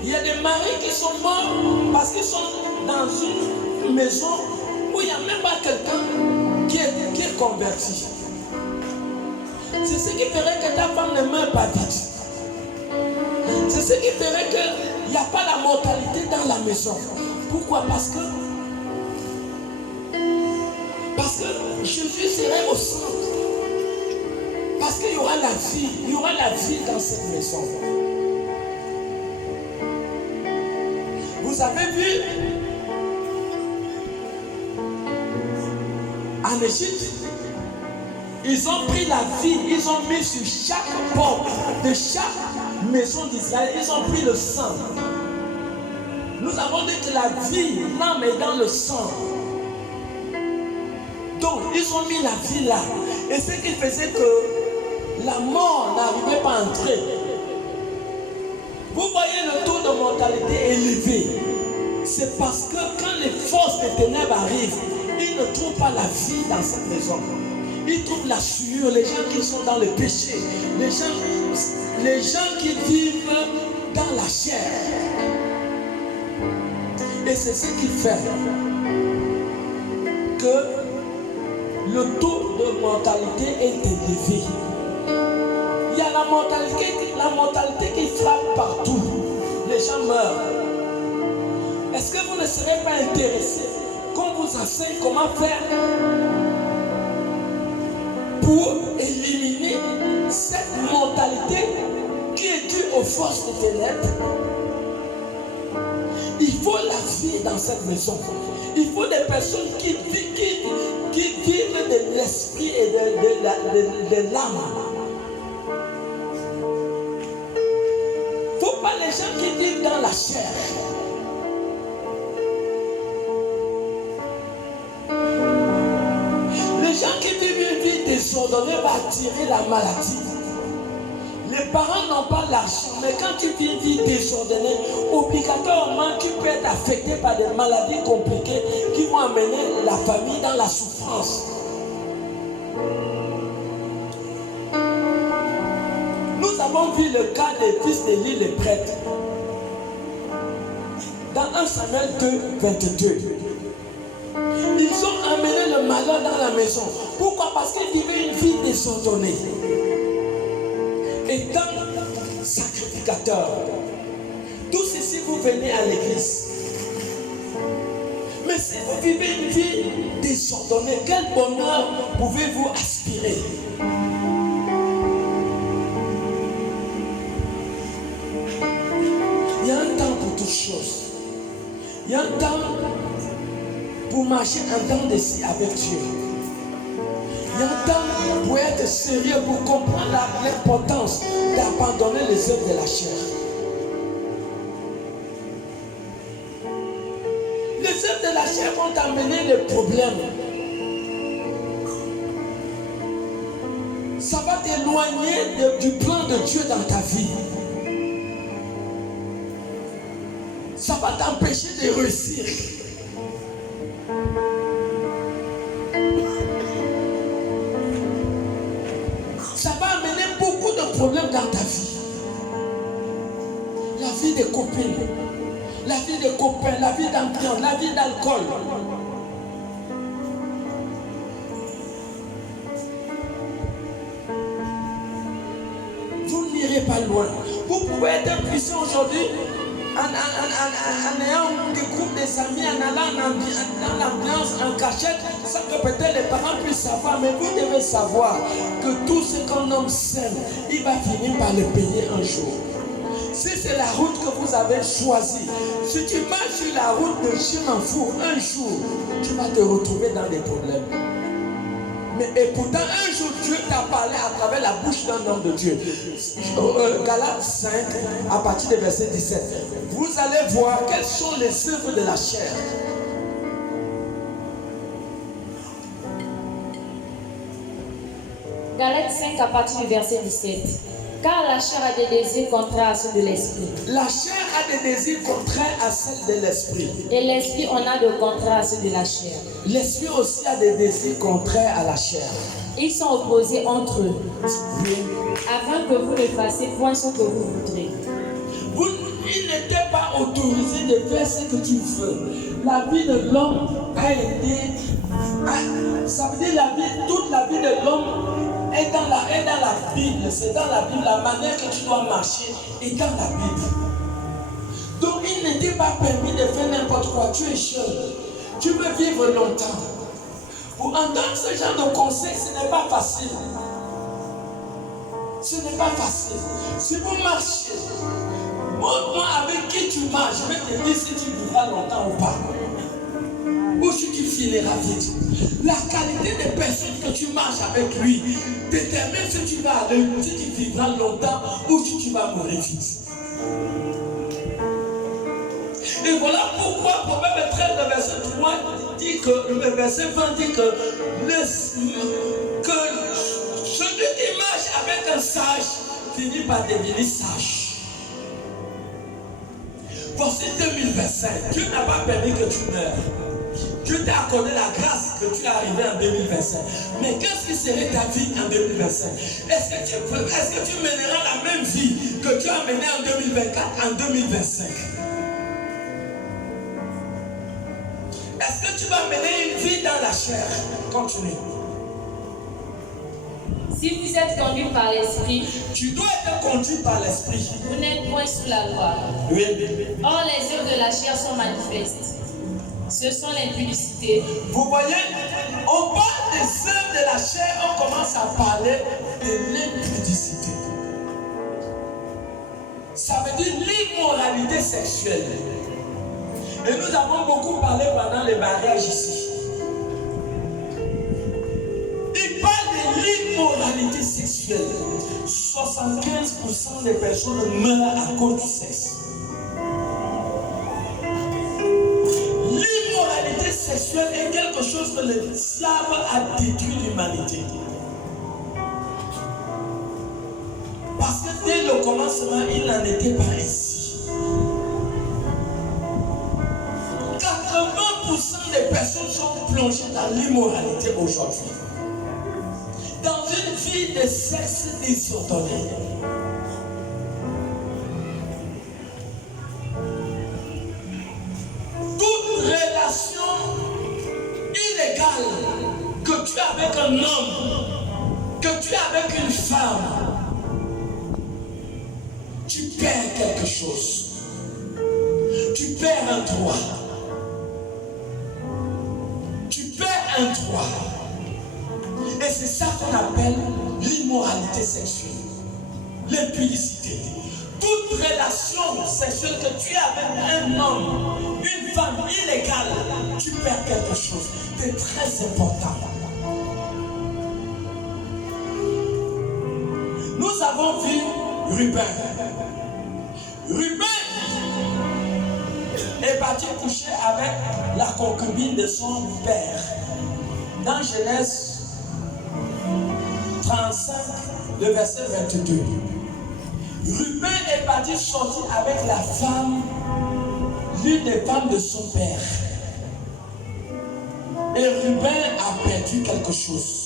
Il y a des maris qui sont morts parce qu'ils sont dans une maison où il n'y a même pas quelqu'un qui est converti. C'est ce qui ferait que ta femme ne meurt pas vite. C'est ce qui ferait qu'il n'y a pas la mortalité dans la maison. Pourquoi? Parce que Jésus serait au centre. Parce qu'il y aura la vie. Il y aura la vie dans cette maison. Vous avez vu en Égypte, ils ont pris la vie, ils ont mis sur chaque porte de chaque maison d'Israël, ils ont pris le sang. Nous avons dit que la vie, l'âme est dans le sang. Donc, ils ont mis la vie là. Et ce qui faisait que la mort n'arrivait pas à entrer. Vous voyez le taux de mortalité élevé. C'est parce que quand les forces des ténèbres arrivent, ils ne trouvent pas la vie dans cette maison. Ils trouvent la souillure, les gens qui sont dans le péché, les gens qui vivent dans la chair. Et c'est ce qui fait que le taux de mortalité est élevé. Il y a la mortalité qui frappe partout. Les gens meurent. Est-ce que vous ne serez pas intéressé qu'on vous enseigne comment faire pour éliminer cette mortalité qui est due aux forces des ténèbres? Il faut la vie dans cette maison. Il faut des personnes qui vivent de l'esprit et de l'âme. Il ne faut pas les gens qui vivent dans la chair. Les gens qui vivent une vie désordonnée vont attirer la maladie. Les parents n'ont pas l'argent, mais quand tu vis une vie désordonnée, obligatoirement tu peux être affecté par des maladies compliquées qui vont amener la famille dans la souffrance. Nous avons vu le cas des fils d'Élie, les prêtres. Dans 1 Samuel 2, 22, ils ont amené le malheur dans la maison. Pourquoi? Parce qu'ils vivaient une vie désordonnée. Étant sacrificateur, tous ici vous venez à l'église. Mais si vous vivez une vie désordonnée, quel bonheur pouvez-vous aspirer? Il y a un temps pour toutes choses. Il y a un temps pour marcher en temps de ci avec Dieu. Il y a un temps pour être sérieux, pour comprendre l'importance d'abandonner les œuvres de la chair. Les œuvres de la chair vont t'amener les problèmes. Ça va t'éloigner du plan de Dieu dans ta vie. Ça va t'empêcher de réussir. Ça va amener beaucoup de problèmes dans ta vie. La vie des copines, la vie des copains, la vie d'ambiance, la vie d'alcool. Vous n'irez pas loin. Vous pouvez être puissant aujourd'hui en ayant des groupes des amis, en allant dans l'ambiance, en cachette, sans que peut-être les parents puissent savoir. Mais vous devez savoir que tout ce qu'un homme sème, il va finir par le payer un jour. Si c'est la route que vous avez choisie, si tu marches sur la route de je m'en fous, un jour, tu vas te retrouver dans des problèmes. Et pourtant, un jour, Dieu t'a parlé à travers la bouche d'un homme de Dieu. Galates 5, à partir du verset 17. Vous allez voir quelles sont les œuvres de la chair. Galates 5 à partir du verset 17. Car la chair a des désirs contraires à ceux de l'esprit. La chair a des désirs contraires à ceux de l'esprit. Et l'esprit en a de contraires à ceux de la chair. L'esprit aussi a des désirs contraires à la chair. Ils sont opposés entre eux, afin que vous ne fassiez point ce que vous voudrez. Il n'était pas autorisé de faire ce que tu veux. La vie de l'homme a été... Ça veut dire toute la vie de l'homme est dans la Bible. C'est dans la Bible. La manière que tu dois marcher est dans la Bible. Donc il n'était pas permis de faire n'importe quoi. Tu es jeune. Tu veux vivre longtemps. Pour entendre ce genre de conseils, ce n'est pas facile. Ce n'est pas facile. Si vous marchez, montre-moi avec qui tu marches. Je vais te dire si tu vivras longtemps ou pas. Ou si tu finiras vite. La qualité des personnes que tu marches avec lui détermine si tu vas aller, si tu vivras longtemps ou si tu vas mourir vite. Et voilà pourquoi Proverbe 13, le verset 3 dit que, le verset 20 dit que celui qui marche avec un sage finit par devenir sage. Voici 2025. Dieu n'a pas permis que tu meurs. Dieu t'a accordé la grâce que tu es arrivé en 2025. Mais qu'est-ce qui serait ta vie en 2025? Est-ce que tu mèneras la même vie que tu as menée en 2024 en 2025? Est-ce que tu vas mener une vie dans la chair? Continue. Si vous êtes conduit par l'esprit, tu dois être conduit par l'esprit. Vous n'êtes point sous la loi. Oui. Or, les œuvres de la chair sont manifestes. Ce sont l'impudicité. Vous voyez, on parle des œuvres de la chair, on commence à parler de l'impudicité. Ça veut dire l'immoralité sexuelle. Et nous avons beaucoup parlé pendant les mariages ici. Il parle de l'immoralité sexuelle. 75% des personnes meurent à cause du sexe. L'immoralité sexuelle est quelque chose que le diable a détruit l'humanité. Parce que dès le commencement, il n'en était pas ainsi. 80% des personnes sont plongées dans l'immoralité aujourd'hui. Dans une vie de sexe désordonné. que tu es avec un homme, que tu es avec une femme, tu perds quelque chose. Tu perds un droit. Tu perds un droit. Et c'est ça qu'on appelle l'immoralité sexuelle, l'impudicité. Toute relation sexuelle que tu as avec un homme, une femme illégale, tu perds quelque chose de très important. Nous avons vu Ruben. Ruben est parti coucher avec la concubine de son père. Dans Genèse 35, le verset 22. Ruben est parti sortir avec la femme, l'une des femmes de son père. Et Ruben a perdu quelque chose.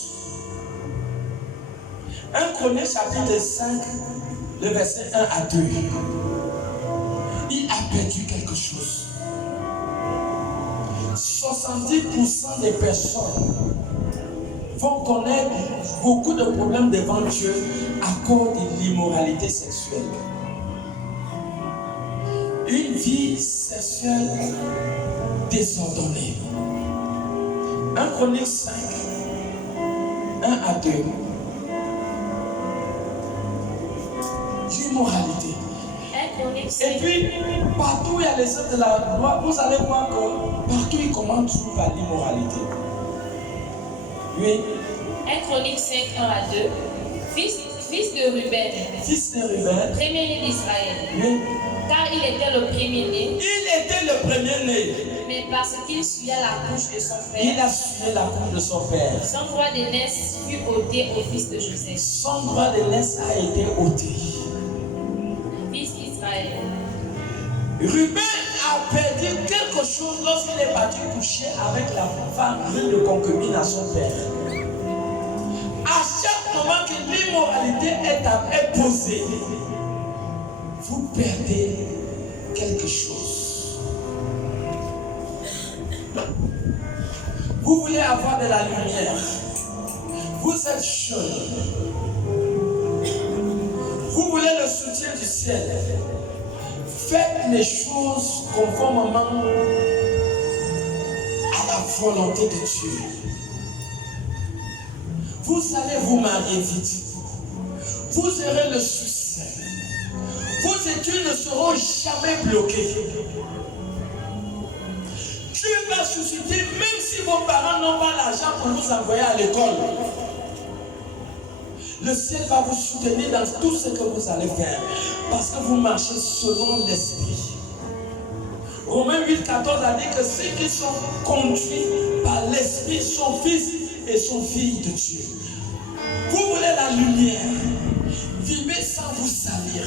1 Chroniques chapitre 5, le verset 1 à 2. Il a perdu quelque chose. 70% des personnes vont connaître beaucoup de problèmes devant Dieu à cause de l'immoralité sexuelle. Une vie sexuelle désordonnée. 1 Chroniques 5, 1 à 2. L'immoralité. Et puis, partout où il y a les œuvres de la loi, vous allez voir que partout il commence toujours par l'immoralité. Oui. 1 Chroniques 5, 1 à 2. Fils de Ruben. Fils de Ruben. Premier-né d'Israël. Oui. Car il était le premier-né. Il était le premier-né. Mais parce qu'il suivait la couche de son père. Il a suivi la couche de son père. Son droit d'aînesse fut ôté au fils de Joseph. Son droit d'aînesse a été ôté. Fils d'Israël. Ruben a perdu quelque chose lorsqu'il est parti coucher avec la femme, l'une de concubine à son père. À chaque moment que l'immoralité est posée, vous perdez quelque chose. Vous voulez avoir de la lumière. Vous êtes jeune. Vous voulez le soutien du ciel. Faites les choses conformément à la volonté de Dieu. Vous allez vous marier vite. Vous aurez le succès. Vos études ne seront jamais bloquées. Dieu va susciter, même si vos parents n'ont pas l'argent pour vous envoyer à l'école. Le ciel va vous soutenir dans tout ce que vous allez faire. Parce que vous marchez selon l'esprit. Romains 8, 14 a dit que ceux qui sont conduits par l'esprit sont fils et sont filles de Dieu. Vous voulez la lumière. Vivez sans vous salir,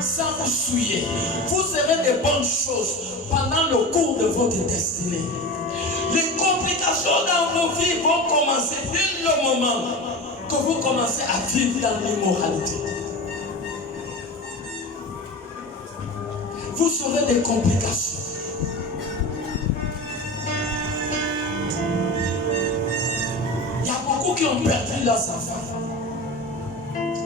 sans vous souiller. Vous aurez des bonnes choses pendant le cours de votre destinée. Les complications dans vos vies vont commencer dès le moment que vous commencez à vivre dans l'immoralité. Vous aurez des complications. Il y a beaucoup qui ont perdu leurs enfants.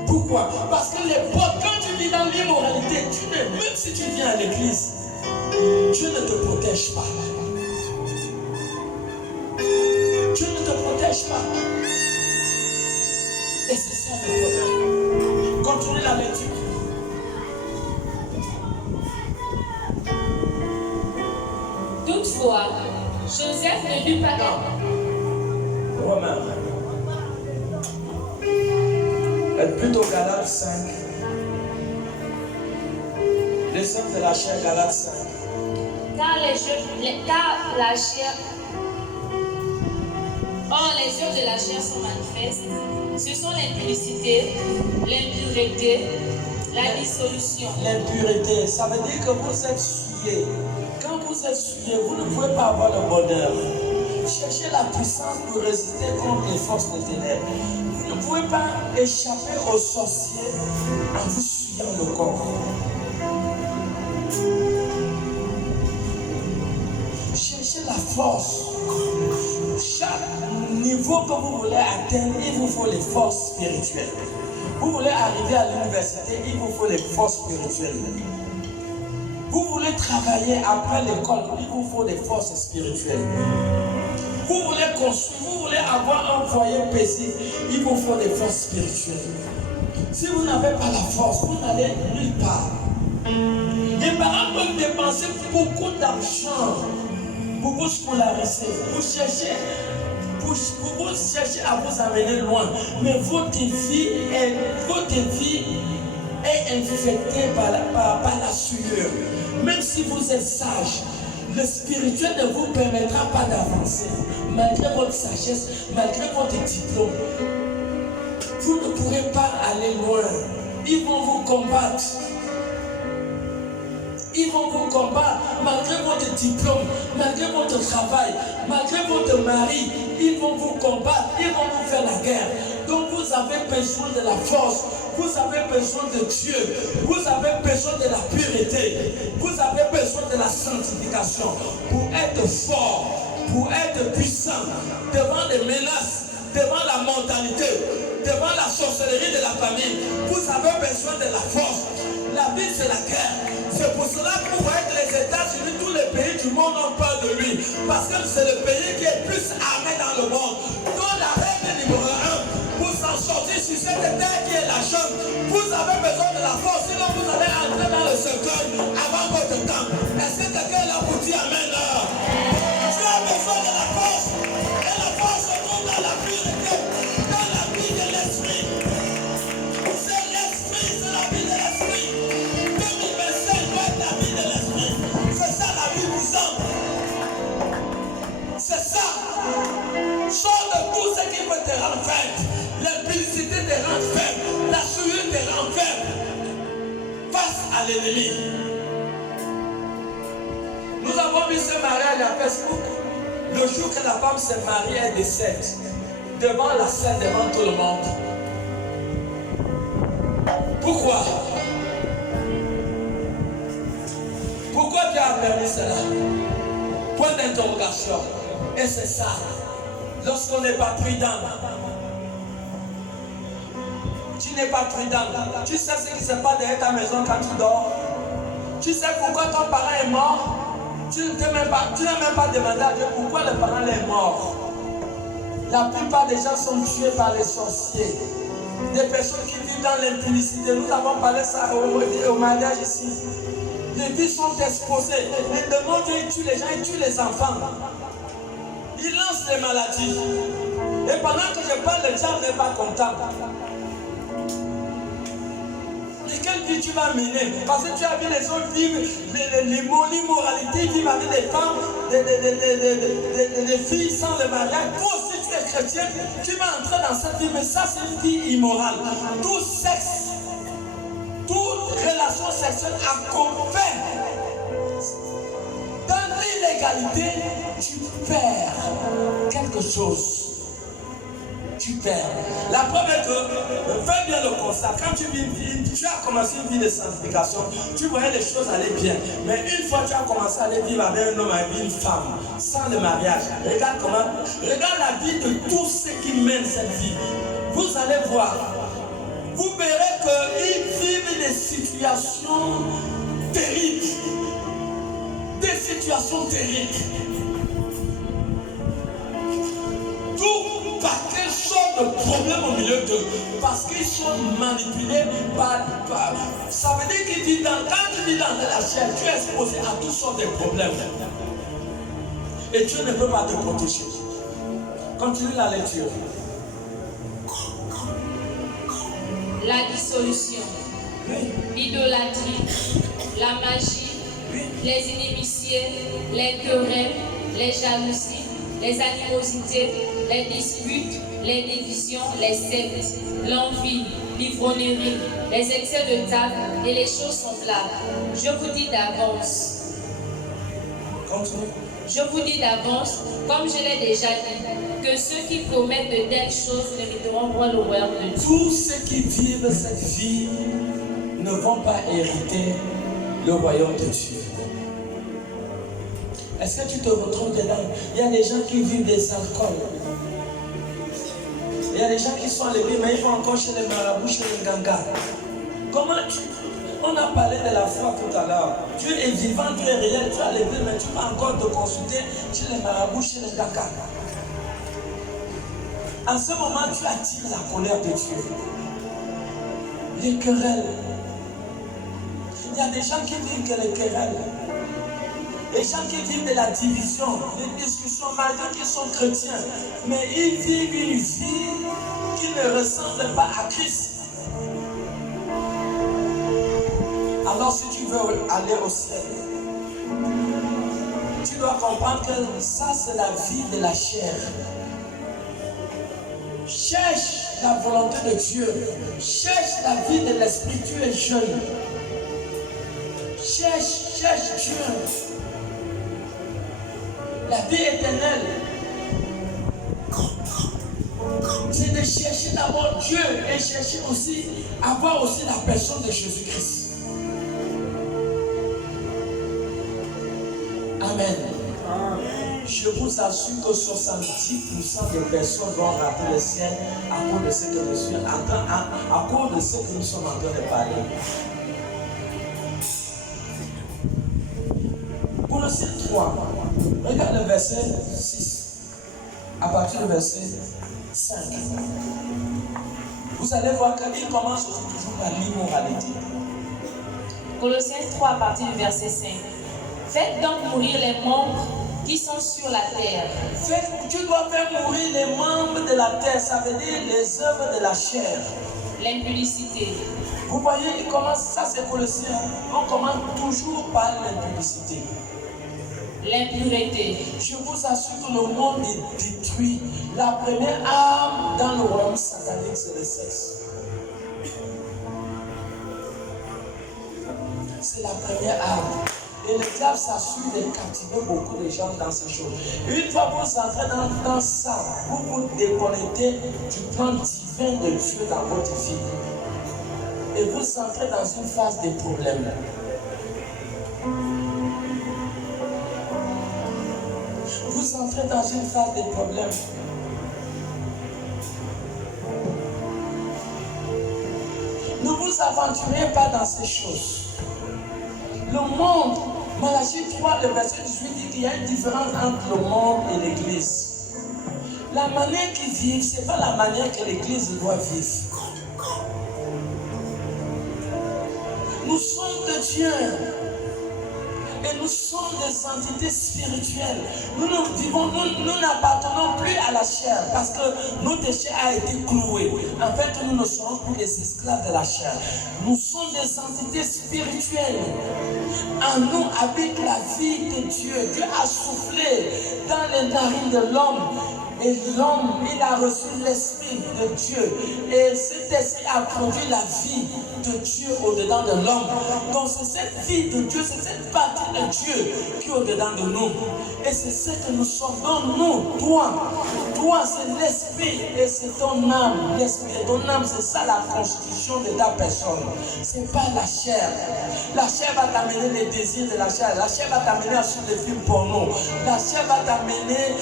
Pourquoi? Parce que les potes, quand tu vis dans l'immoralité, même si tu viens à l'église, Dieu ne te protège pas. Dieu ne te protège pas. Et c'est ça le problème. Continuez la lecture. Toutefois, Joseph ne dut pas gagner. Romains. Plutôt Galates 5. Les œuvres de la chair, Galates 5. Car la chair. Or, les œuvres de la chair sont manifestes. Ce sont l'impudicité, l'impureté, la dissolution. L'impureté, ça veut dire que vous êtes souillé. Quand vous êtes souillé, vous ne pouvez pas avoir le bonheur. Cherchez la puissance pour résister contre les forces de ténèbres. Vous ne pouvez pas échapper aux sorciers en vous souillant le corps. Cherchez la force. Chaque niveau niveau que vous voulez atteindre, il vous faut les forces spirituelles. Vous voulez arriver à l'université, il vous faut les forces spirituelles. Vous voulez travailler après l'école, il vous faut des forces spirituelles. Vous voulez construire, vous voulez avoir un foyer paisible, il vous faut des forces spirituelles. Si vous n'avez pas la force, vous n'allez nulle part. Les parents peuvent dépenser beaucoup d'argent pour vous scolariser, pour vous chercher à vous amener loin. Mais votre vie est infectée par la sueur. Même si vous êtes sage, le spirituel ne vous permettra pas d'avancer. Malgré votre sagesse, malgré votre diplôme, vous ne pourrez pas aller loin. Ils vont vous combattre. Ils vont vous combattre malgré votre diplôme, malgré votre travail, malgré votre mari. Ils vont vous combattre, ils vont vous faire la guerre. Donc vous avez besoin de la force, vous avez besoin de Dieu, vous avez besoin de la pureté, vous avez besoin de la sanctification pour être fort, pour être puissant devant les menaces, devant la mentalité, devant la sorcellerie de la famille. Vous avez besoin de la force. La vie, c'est la guerre. C'est pour cela que vous voyez que les États-Unis, tous les pays du monde ont peur de lui. Parce que c'est le pays qui est plus armé dans le monde. Donc la règle numéro 1, pour s'en sortir sur cette terre qui est la chambre, vous avez besoin de la force. Sinon vous allez entrer dans le cercueil avant votre temps. Est-ce que quelqu'un là vous dit amen là? Tu as besoin de la force. Et la force se trouve dans la pureté, dans la vie de l'esprit. C'est l'esprit, c'est la vie de l'esprit. 2025 doit être la vie de l'esprit. C'est ça la vie vous semble. C'est ça. Sors de tout ce qui peut te rendre faible. L'impudicité te rend faible. La souillure te rend faible. Face à l'ennemi. Nous avons vu ce mariage à Facebook. Le jour que la femme s'est mariée, elle décède. Devant la scène, devant tout le monde. Pourquoi? Pourquoi tu as permis cela? Point d'interrogation. Et c'est ça. Lorsqu'on n'est pas prudent. Tu n'es pas prudent. Tu sais ce qui se passe derrière ta maison quand tu dors. Tu sais pourquoi ton parent est mort. Tu n'as même pas demandé à Dieu pourquoi le parent est mort. La plupart des gens sont tués par les sorciers. Des personnes qui vivent dans l'impunicité. Nous avons parlé ça au mariage ici. Les vies sont exposées. Les démons, ils tuent les gens, ils tuent les enfants. Ils lancent les maladies. Et pendant que je parle, le diable n'est pas content. Et quelle vie tu vas mener? Parce que tu as vu les autres vivre l'immoralité, ils vivent avec des femmes, des filles sans le mariage. Toi aussi tu es chrétien, tu vas entrer dans cette vie, mais ça c'est une vie immorale. Tout sexe, toute relation sexuelle à confère. Dans l'illégalité, tu perds quelque chose. Tu perds. La preuve est que, fais bien le constat, quand tu as commencé une vie de sanctification, tu voyais les choses aller bien. Mais une fois que tu as commencé à aller vivre avec un homme, avec une femme, sans le mariage, regarde la vie de tous ceux qui mènent cette vie. Vous allez voir, vous verrez qu'ils vivent des situations terribles. Des situations terribles. Tout paquet sort de problèmes au milieu d'eux parce qu'ils sont manipulés par. Ça veut dire qu'ils quand tu vis dans la chair, tu es exposé à toutes sortes de problèmes. Et Dieu ne peut pas te protéger. Continue la lecture. La dissolution, Oui. l'idolâtrie, la magie, Oui. les inimitiés, les querelles, les jalousies, les animosités, les disputes, les divisions, les sectes, l'envie, l'ivrognerie, les excès de table et les choses semblables. Je vous dis d'avance. Continue. Je vous dis d'avance, comme je l'ai déjà dit, que ceux qui promettent de telles choses n'hériteront point le royaume de Dieu. Tous ceux qui vivent cette vie ne vont pas hériter le royaume de Dieu. Est-ce que tu te retrouves dedans? Il y a des gens qui vivent des alcools. Il y a des gens qui sont levés, mais ils vont encore chez les marabouts, chez les gangas. Comment tu... On a parlé de la foi tout à l'heure. Dieu est vivant, Dieu est réel, tu as levé, mais tu vas encore te consulter chez les marabouts, chez les gangas. En ce moment, tu attires la colère de Dieu. Les querelles. Il y a des gens qui vivent que les querelles. Les gens qui vivent de la division, des discussions, malgré qu'ils sont chrétiens, mais ils vivent une vie qui ne ressemble pas à Christ. Alors si tu veux aller au ciel, tu dois comprendre que ça c'est la vie de la chair. Cherche la volonté de Dieu. Cherche la vie de l'esprit. Tu es jeune. Cherche Dieu. La vie éternelle, c'est de chercher d'abord Dieu et chercher aussi, avoir aussi la personne de Jésus-Christ. Amen. Je vous assure que 70% des personnes vont rater le ciel à cause de ce que nous sommes à cause de ce que nous sommes en train de parler. Colossiens 3, regarde le verset 6, à partir du verset 5. Vous allez voir qu'il commence toujours par l'immoralité. Colossiens 3 à partir du verset 5. Faites donc mourir les membres qui sont sur la terre. Tu dois faire mourir les membres de la terre, ça veut dire les œuvres de la chair. L'impudicité. Vous voyez, il commence, ça c'est Colossiens, on commence toujours par l'impudicité. L'impureté. Je vous assure que le monde est détruit. La première arme dans le royaume satanique, c'est le sexe. C'est la première arme. Et le diable s'assure de captiver beaucoup de gens dans ces choses. Une fois que vous entrez dans ça, vous vous déconnectez du plan divin de Dieu dans votre vie. Et vous entrez dans une phase de problème. Vous entrez dans une phase de problème. Ne vous aventurez pas dans ces choses. Le monde, Malachie 3, le verset 18 dit qu'il y a une différence entre le monde et l'Église. La manière qu'ils vivent, ce n'est pas la manière que l'Église doit vivre. Nous sommes de Dieu. Et nous sommes des entités spirituelles. Nous n'appartenons plus à la chair parce que notre chair a été clouée. En fait, nous ne serons plus les esclaves de la chair. Nous sommes des entités spirituelles. En nous habite la vie de Dieu. Dieu a soufflé dans les narines de l'homme. Et l'homme, il a reçu l'esprit de Dieu. Et cet esprit a produit la vie de Dieu au-dedans de l'homme. Donc c'est cette vie de Dieu, c'est cette partie de Dieu qui est au-dedans de nous. Et c'est ce que nous sommes. Donc nous, toi c'est l'esprit et c'est ton âme. L'esprit et ton âme, c'est ça la constitution de ta personne. C'est pas la chair. La chair va t'amener les désirs de la chair. La chair va t'amener à suivre les films porno. La chair va t'amener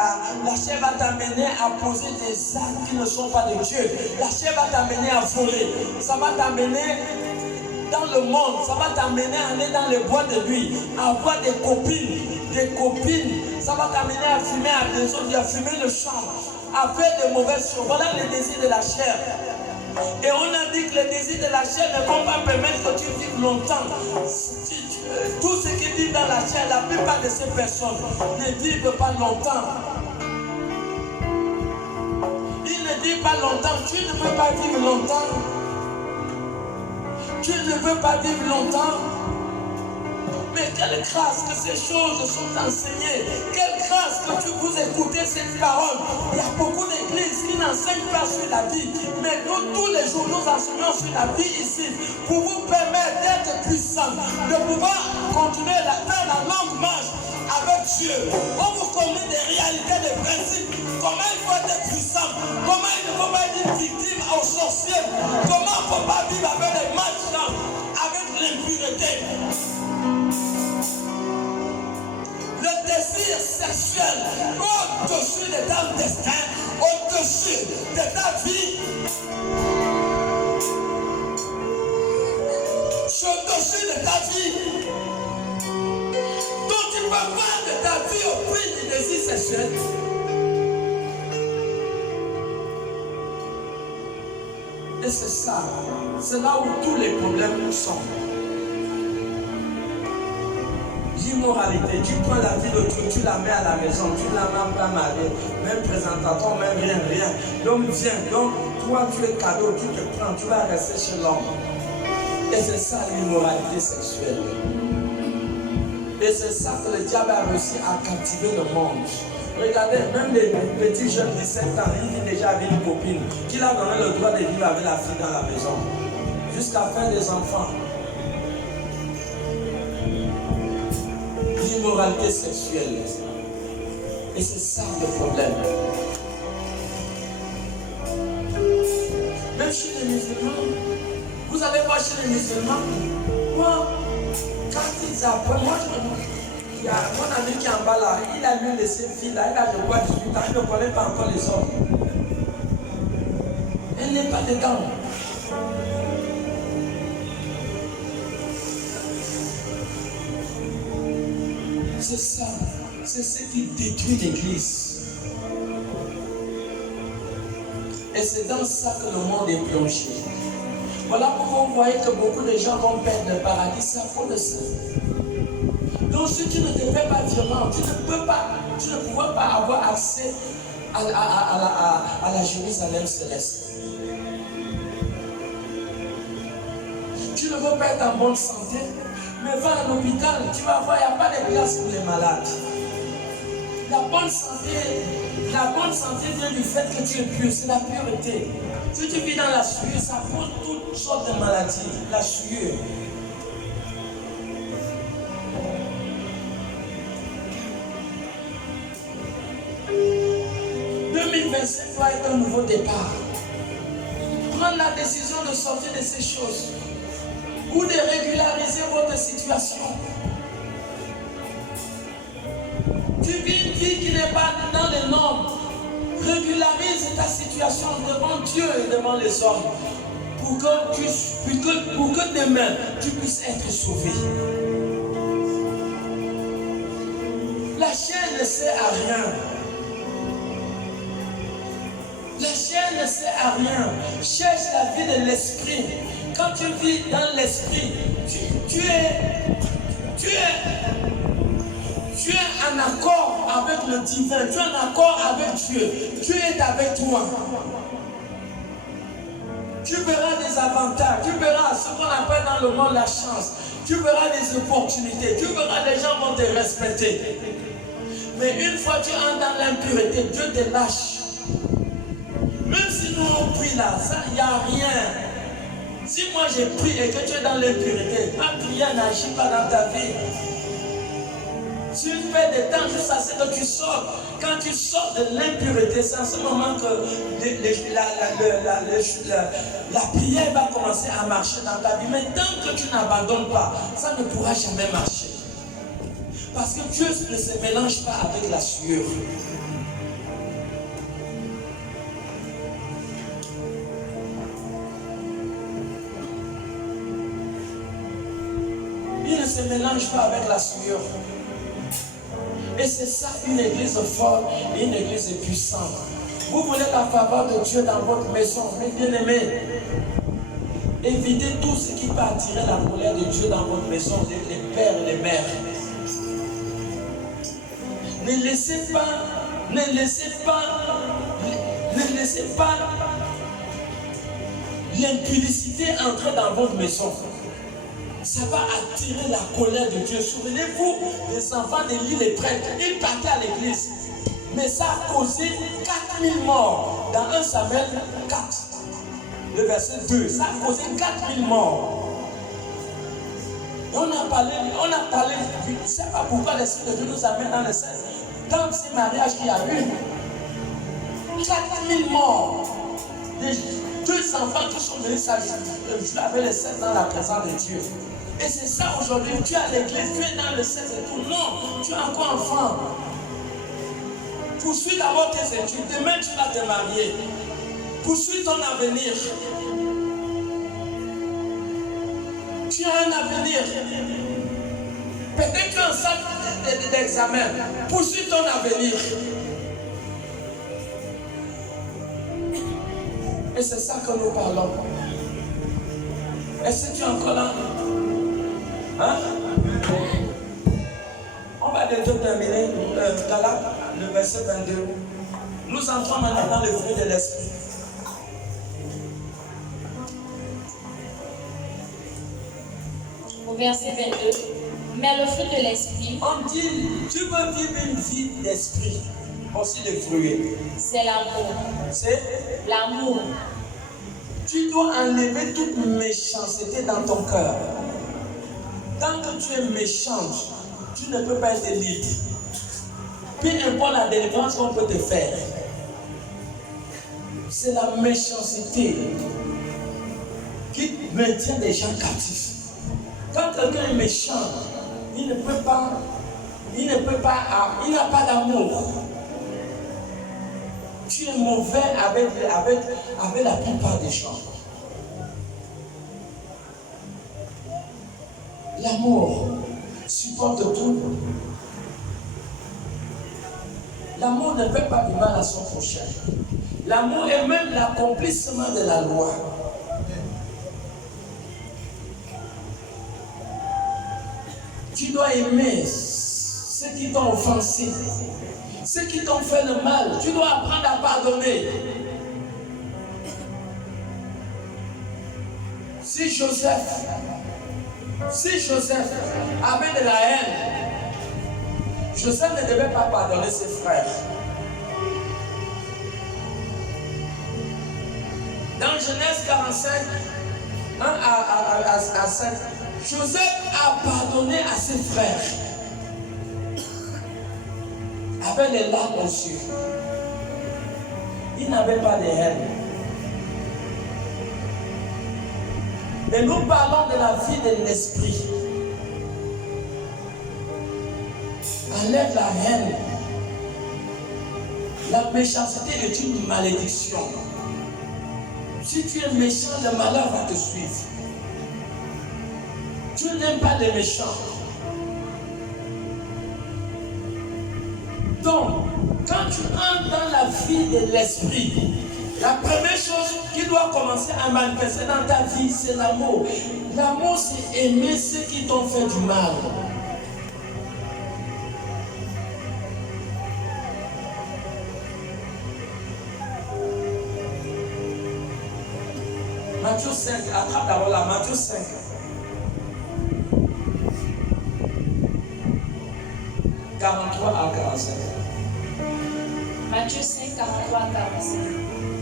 la chair va t'amener à poser des actes qui ne sont pas de Dieu. La chair va t'amener à voler. Ça va t'amener dans le monde. Ça va t'amener à aller dans les boîtes de nuit, à avoir des copines. Ça va t'amener à fumer à des autres, à fumer le champ, à faire de mauvaises choses. Voilà les désirs de la chair. Et on a dit que les désirs de la chair ne vont pas permettre que tu vives longtemps. Tout ce qui vit dans la chair, la plupart de ces personnes ne vivent pas longtemps. Ils ne vivent pas longtemps. Tu ne peux pas vivre longtemps. Tu ne veux pas vivre longtemps. Mais quelle grâce que ces choses sont enseignées. Quelle grâce que vous écoutez cette parole. Il y a beaucoup d'églises qui n'enseignent pas sur la vie. Mais nous, tous les jours, nous enseignons sur la vie ici. Pour vous permettre d'être puissants. De pouvoir continuer à faire la longue marche avec Dieu. On vous connaît des réalités, des principes. Comment il faut être puissant. Comment il ne faut pas être victime aux sorciers. Comment il ne faut pas vivre avec les marchands. Avec l'impureté. Le désir sexuel au-dessus de ton destin, au-dessus de ta vie. Ce dossier de ta vie. Donc tu peux voir de ta vie au prix du désir sexuel. Et c'est ça. C'est là où tous les problèmes sont. L'immoralité, tu prends la vie d'autrui, tu la mets à la maison, tu ne l'as même pas mariée, même présentateur, même rien. L'homme vient, donc toi tu es cadeau, tu te prends, tu vas rester chez l'homme. Et c'est ça l'immoralité sexuelle. Et c'est ça que le diable a réussi à captiver le monde. Regardez, même les petits jeunes de 7 ans, ils vivent déjà avec une copine, qui leur a donné le droit de vivre avec la fille dans la maison, jusqu'à faire des enfants. L'immoralité sexuelle. Et c'est ça le problème. Même chez les musulmans, vous allez voir chez les musulmans, moi, quand ils apprennent, il y a mon ami qui est en bas là, il a l'une de ses filles là, il a je crois 18 ans, il ne connaît pas encore les hommes. Elle n'est pas dedans. C'est ça, c'est ce qui détruit l'église. Et c'est dans ça que le monde est plongé. Voilà pourquoi vous voyez que beaucoup de gens vont perdre le paradis, c'est à cause de ça. Donc si tu ne te fais pas violent, tu ne pourras pas avoir accès à la Jérusalem céleste. Tu ne veux pas être en bonne santé, mais va à l'hôpital, tu vas voir, il n'y a pas de place pour les malades. La bonne santé vient du fait que tu es pur, c'est la pureté. Si tu vis dans la souillure, ça cause toutes sortes de maladies, la souillure. Doit être un nouveau départ. Prendre la décision de sortir de ces choses ou de régulariser votre situation. Tu vis une vie qui n'est pas dans les normes. Régularise ta situation devant Dieu et devant les hommes pour que demain tu puisses être sauvé. La chair ne sert à rien. La chair ne sert à rien. Cherche la vie de l'esprit. Quand tu vis dans l'esprit, tu es en accord avec le divin. Tu es en accord avec Dieu. Dieu est avec toi. Tu verras des avantages. Tu verras ce qu'on appelle dans le monde la chance. Tu verras des opportunités. Tu verras des gens vont te respecter. Mais une fois que tu entres dans l'impureté, Dieu te lâche. Même si nous on prie là, il n'y a rien. Si moi j'ai prié et que tu es dans l'impureté, ma prière n'agit pas dans ta vie. Tu fais des temps jusqu'à ce que tu sors. Quand tu sors de l'impureté, c'est en ce moment que la prière va commencer à marcher dans ta vie. Mais tant que tu n'abandonnes pas, ça ne pourra jamais marcher. Parce que Dieu ne se mélange pas avec la sueur. Il ne se mélange pas avec la sueur. Et c'est ça une église forte et une église puissante. Vous voulez la faveur de Dieu dans votre maison, mes bien-aimés. Évitez tout ce qui peut attirer la colère de Dieu dans votre maison, les pères et les mères. Ne laissez pas l'impudicité entrer dans votre maison. Ça va attirer la colère de Dieu. Souvenez-vous des enfants d'Élie les prêtres. Ils partaient à l'église. Mais ça a causé 4000 morts. Dans 1 Samuel 4, le verset 2, ça a causé 4000 morts. Et on a parlé, je ne sais pas pourquoi l'Esprit de Dieu nous amène dans le 16. Dans ces mariages qu'il y a eu, 4000 morts. Les 2 enfants qui sont venus s'ajouter avec les 16 dans la présence de Dieu. Et c'est ça aujourd'hui, tu es à l'église, tu es dans le 16 et tout. Non, tu es encore enfant. Poursuis d'abord tes études, demain tu vas te marier. Poursuis ton avenir. Tu as un avenir. Peut-être qu'un sac d'examen. Poursuis ton avenir. Et c'est ça que nous parlons. Est-ce que tu es encore là? Hein? On va bientôt terminer. Galates, le verset 22. Nous entrons maintenant dans le fruit de l'esprit. Au verset 22. Mais le fruit de l'esprit, On dit, tu veux vivre une vie d'esprit, aussi de fruits. c'est l'amour. C'est, L'amour. tu dois enlever toute méchanceté dans ton cœur. Tant que tu es méchante, tu ne peux pas être libre. Peu importe la délivrance qu'on peut te faire. C'est la méchanceté qui maintient des gens captifs. Quand quelqu'un est méchant, il n'a pas d'amour. Tu es mauvais avec la plupart des gens. L'amour supporte tout. L'amour ne fait pas du mal à son prochain. L'amour est même l'accomplissement de la loi. Tu dois aimer ceux qui t'ont offensé, ceux qui t'ont fait le mal. Tu dois apprendre à pardonner. Si Joseph avait de la haine, Joseph ne devait pas pardonner ses frères. Dans Genèse 45, 1 à 5, Joseph a pardonné à ses frères avec les larmes aux yeux. Il n'avait pas de haine. Mais nous parlons de la vie de l'esprit. Enlève la haine. La méchanceté est une malédiction. Si tu es méchant, le malheur va te suivre. Tu n'aimes pas les méchants. Donc, quand tu entres dans la vie de l'esprit, la première chose qui doit commencer à manifester dans ta vie, c'est l'amour. L'amour, c'est aimer ceux qui t'ont fait du mal. Matthieu 5, attrape d'abord là, Matthieu 5. « 43 à 45. Matthieu 5, 43 à 45.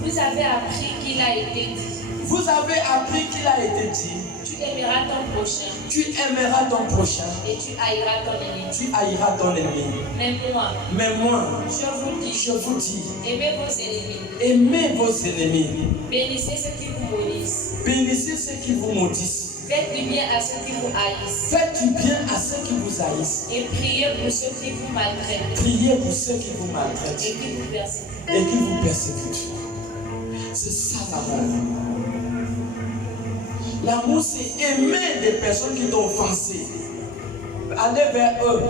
Vous avez appris qu'il a été dit. Vous avez appris qu'il a été dit. Tu aimeras ton prochain. Tu aimeras ton prochain. Et tu haïras ton ennemi. Tu haïras ton ennemi. Mais moi, je vous dis, aimez vos ennemis. aimez vos ennemis. Bénissez ceux qui vous maudissent. Bénissez ceux qui vous maudissent. Faites du bien à ceux qui vous haïssent. Faites du bien à ceux qui vous haïssent. Et priez pour ceux qui vous maltraitent. Priez pour ceux qui vous maltraitent. Et qui vous persécutent. Et qui vous persécutent. C'est ça l'amour. L'amour, c'est aimer des personnes qui t'ont offensé. Aller vers eux,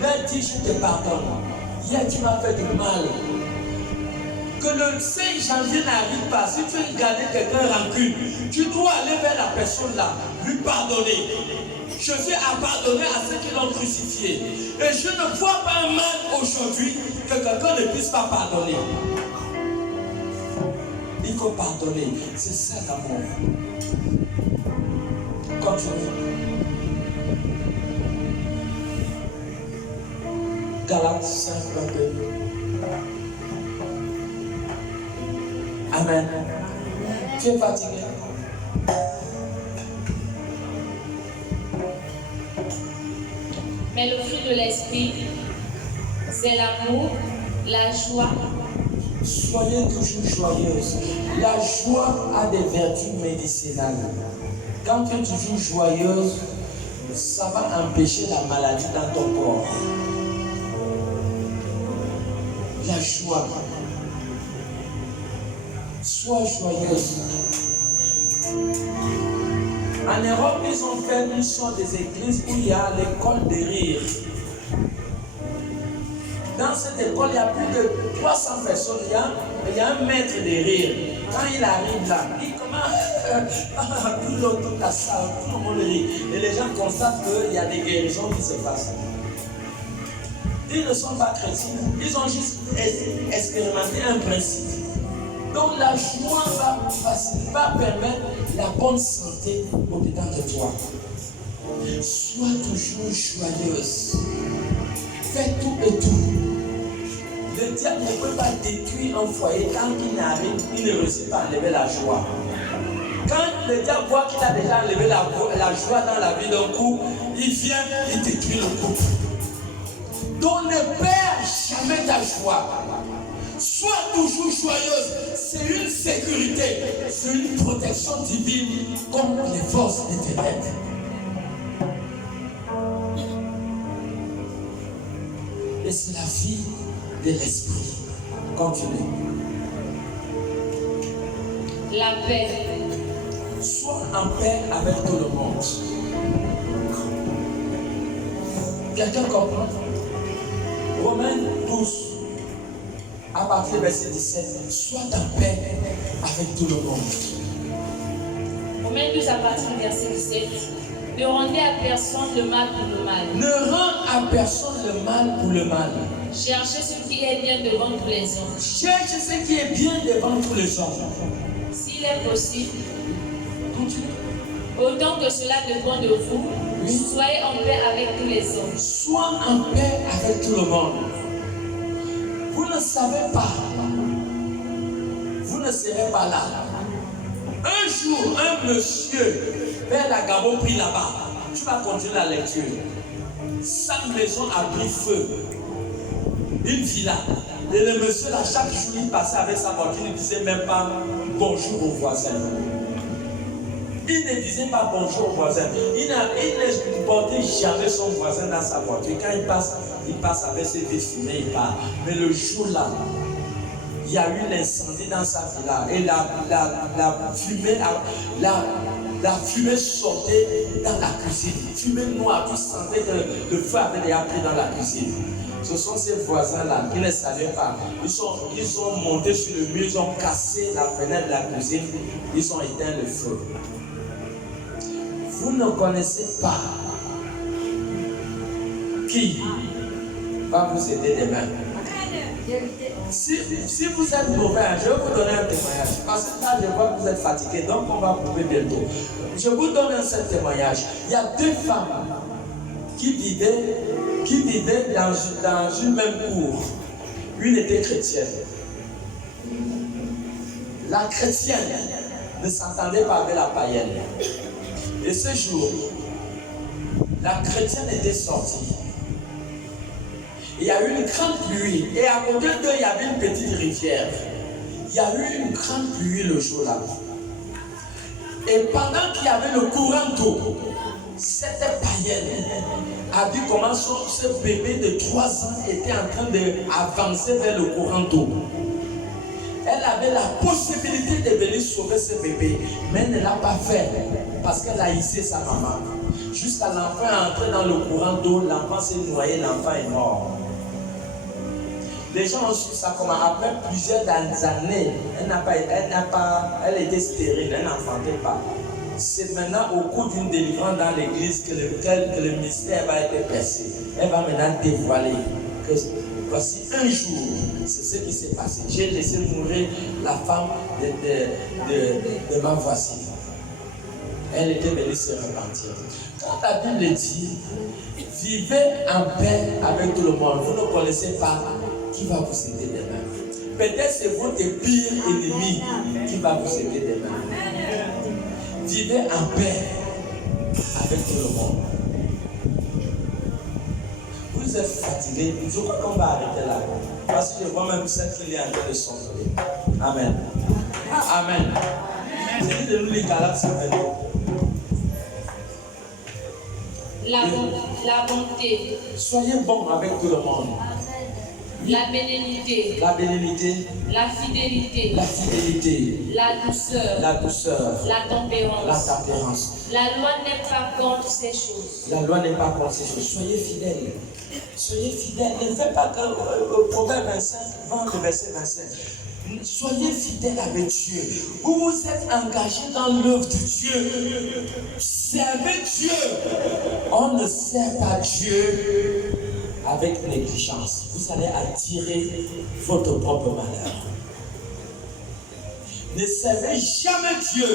leur dire je te pardonne. Hier tu m'as fait du mal. Que le 5 janvier n'arrive pas. Si tu veux garder quelqu'un rancune, tu dois aller vers la personne là, lui pardonner. Jésus a pardonné à ceux qui l'ont crucifié. Et je ne vois pas un mal aujourd'hui que quelqu'un ne puisse pas pardonner. Il faut pardonner. C'est ça l'amour. Continue. Galates 5, 22. Amen. Tu es fatigué? Mais le fruit de l'esprit, c'est l'amour, la joie. Soyez toujours joyeuse. La joie a des vertus médicinales. Quand tu es toujours joyeuse, ça va empêcher la maladie dans ton corps. La joie. Sois joyeuse. En Europe, ils ont fait une sorte des églises où il y a l'école de rire. Dans cette école, il y a plus de 300 personnes. Il y a un maître de rire. Quand il arrive là, il commence tout le monde rit. Et les gens constatent qu'il y a des guérisons qui se passent. Ils ne sont pas chrétiens. Ils ont juste expérimenté un principe. Donc la joie va permettre la bonne santé au-dedans de toi. Sois toujours joyeuse. Fais tout et tout. Le diable ne peut pas détruire un foyer quand il n'arrive, il ne réussit pas à enlever la joie. Quand le diable voit qu'il a déjà enlevé la joie dans la vie d'un couple, il vient, il détruit le couple. Donc ne perds jamais ta joie. Sois toujours joyeuse. C'est une sécurité, c'est une protection divine contre les forces des ténèbres. Et c'est la vie de l'esprit. Continue. La paix. Sois en paix avec tout le monde. Quelqu'un comprend? Romains 12, à partir du verset 17. Sois en paix avec tout le monde. Romains 12 à partir du verset 17. Ne rendez à personne le mal pour le mal. Ne rends à personne le mal pour le mal. Cherchez ce qui est bien devant tous les hommes. Cherche ce qui est bien devant tous les hommes. S'il est possible, Continue. autant que cela dépend de vous, Oui. soyez en paix avec tous les hommes. Sois en paix avec tout le monde. Vous ne savez pas. Vous ne serez pas là. Un jour, un monsieur vers la Gabon pris là-bas. Tu vas continuer la lecture. Sa maison a pris feu. Une villa. Et le monsieur là, chaque jour, il passait avec sa voiture, il ne disait même pas bonjour aux voisins. Il ne disait pas bonjour aux voisins. Il ne portait jamais son voisin dans sa voiture. Quand il passe avec ses vies fumées, il part. Mais le jour là, il y a eu l'incendie dans sa villa. Et la fumée sortait dans la cuisine. Fumée noire, tu sentais que le feu avait déjà pris dans la cuisine. Ce sont ces voisins-là qui ne savaient pas. Ils ont monté sur le mur, ils ont cassé la fenêtre de la cuisine, ils ont éteint le feu. Vous ne connaissez pas qui va vous aider demain. Si vous êtes mauvais, je vais vous donner un témoignage. Parce que là, je vois que vous êtes fatigué, donc on va couper bientôt. Je vous donne un seul témoignage. Il y a deux femmes qui vivaient dans une même cour. Une était chrétienne. La chrétienne ne s'entendait pas avec la païenne. Et ce jour, la chrétienne était sortie. Il y a eu une grande pluie. Et à côté d'eux, il y avait une petite rivière. Il y a eu une grande pluie le jour-là. Et pendant qu'il y avait le courant d'eau, cette païenne a vu comment ce bébé de 3 ans était en train d'avancer vers le courant d'eau. Elle avait la possibilité de venir sauver ce bébé, mais elle ne l'a pas fait parce qu'elle a hissé sa maman. Jusqu'à l'enfant est entré dans le courant d'eau, l'enfant s'est noyé, l'enfant est mort. Les gens ont su ça comment après plusieurs années, elle était stérile, elle n'enfantait pas. C'est maintenant au cours d'une délivrance dans l'église que le mystère va être percé. Elle va maintenant dévoiler que voici un jour, c'est ce qui s'est passé. J'ai laissé mourir la femme de ma voisine. Elle était venue se repentir. Quand la Bible dit, vivez en paix avec tout le monde, vous ne connaissez pas qui va vous aider demain. Peut-être c'est votre pire ennemi qui va vous aider demain. Vivez en paix avec tout le monde. Vous êtes fatigué, je crois qu'on va arrêter là. Parce que je vois même celle qui est en train de sombrer. Amen. Amen. C'est de nous les Galates, la bonté. Soyez bon avec tout le monde. la bénignité, la bénignité, la fidélité, la douceur, la tempérance. La loi n'est pas contre ces choses. La loi n'est pas contre ces choses. Soyez fidèles. Soyez fidèles. Ne faites pas comme Proverbe 25, 20, le verset 25. Soyez fidèles avec Dieu. Vous vous êtes engagés dans l'œuvre de Dieu. Servez Dieu. On ne sert pas Dieu avec négligence. Vous allez attirer votre propre malheur. Ne servez jamais Dieu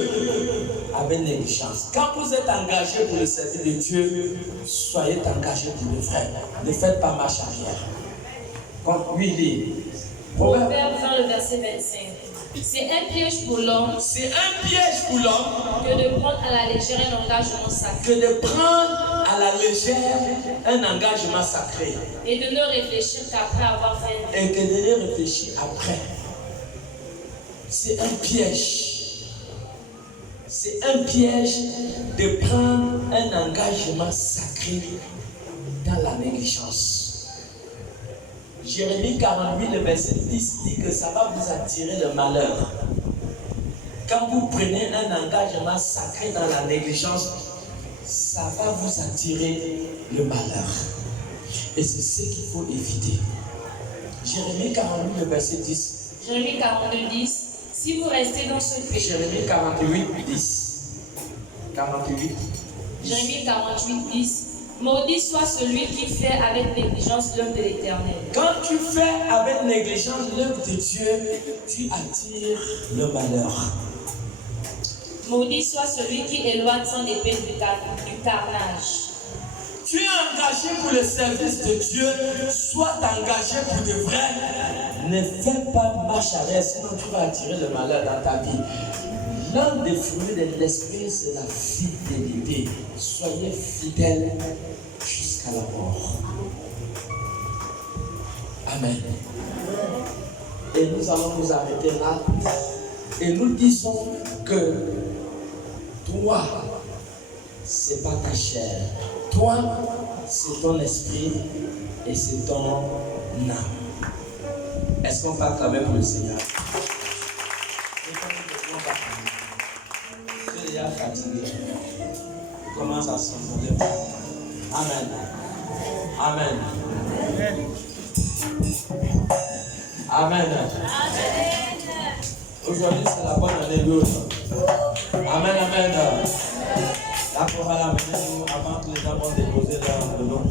avec négligence. Quand vous êtes engagé pour le service de Dieu, soyez engagé pour le vrai. Ne faites pas marche arrière. Comme lui dit. Proverbe 20, le verset 25. C'est un piège pour l'homme. C'est un piège pour l'homme. Que de prendre à la légère un engagement sacré. Que de prendre à la légère un engagement sacré. Et de ne réfléchir qu'après avoir fait. Et que de ne réfléchir après. C'est un piège. C'est un piège de prendre un engagement sacré dans la négligence. Jérémie 48, le verset 10 dit que ça va vous attirer le malheur. Quand vous prenez un engagement sacré dans la négligence, ça va vous attirer le malheur. Et c'est ce qu'il faut éviter. Jérémie 48, le verset 10. Jérémie 42, 10. Si vous restez dans ce péché. Jérémie 48, 10. 48. Jérémie 48, 10. Maudit soit celui qui fait avec négligence l'œuvre de l'Éternel. Quand tu fais avec négligence l'œuvre de Dieu, tu attires le malheur. Maudit soit celui qui éloigne son épée du carnage. Tu es engagé pour le service de Dieu, sois engagé pour de vrai. Ne fais pas marche arrière, sinon tu vas attirer le malheur dans ta vie. L'un des fruits de l'esprit, c'est la fidélité. Soyez fidèles jusqu'à la mort. Amen. Et nous allons nous arrêter là. Et nous disons que toi, c'est pas ta chair. Toi, c'est ton esprit et c'est ton âme. Est-ce qu'on parle quand même pour le Seigneur? Tu es déjà fatigué. Commence à s'envoler. Amen. Amen. Amen. Aujourd'hui, c'est la bonne année l'autre. Amen, amen. La chorale a amené nous avant que les gens vont déposer leur nom.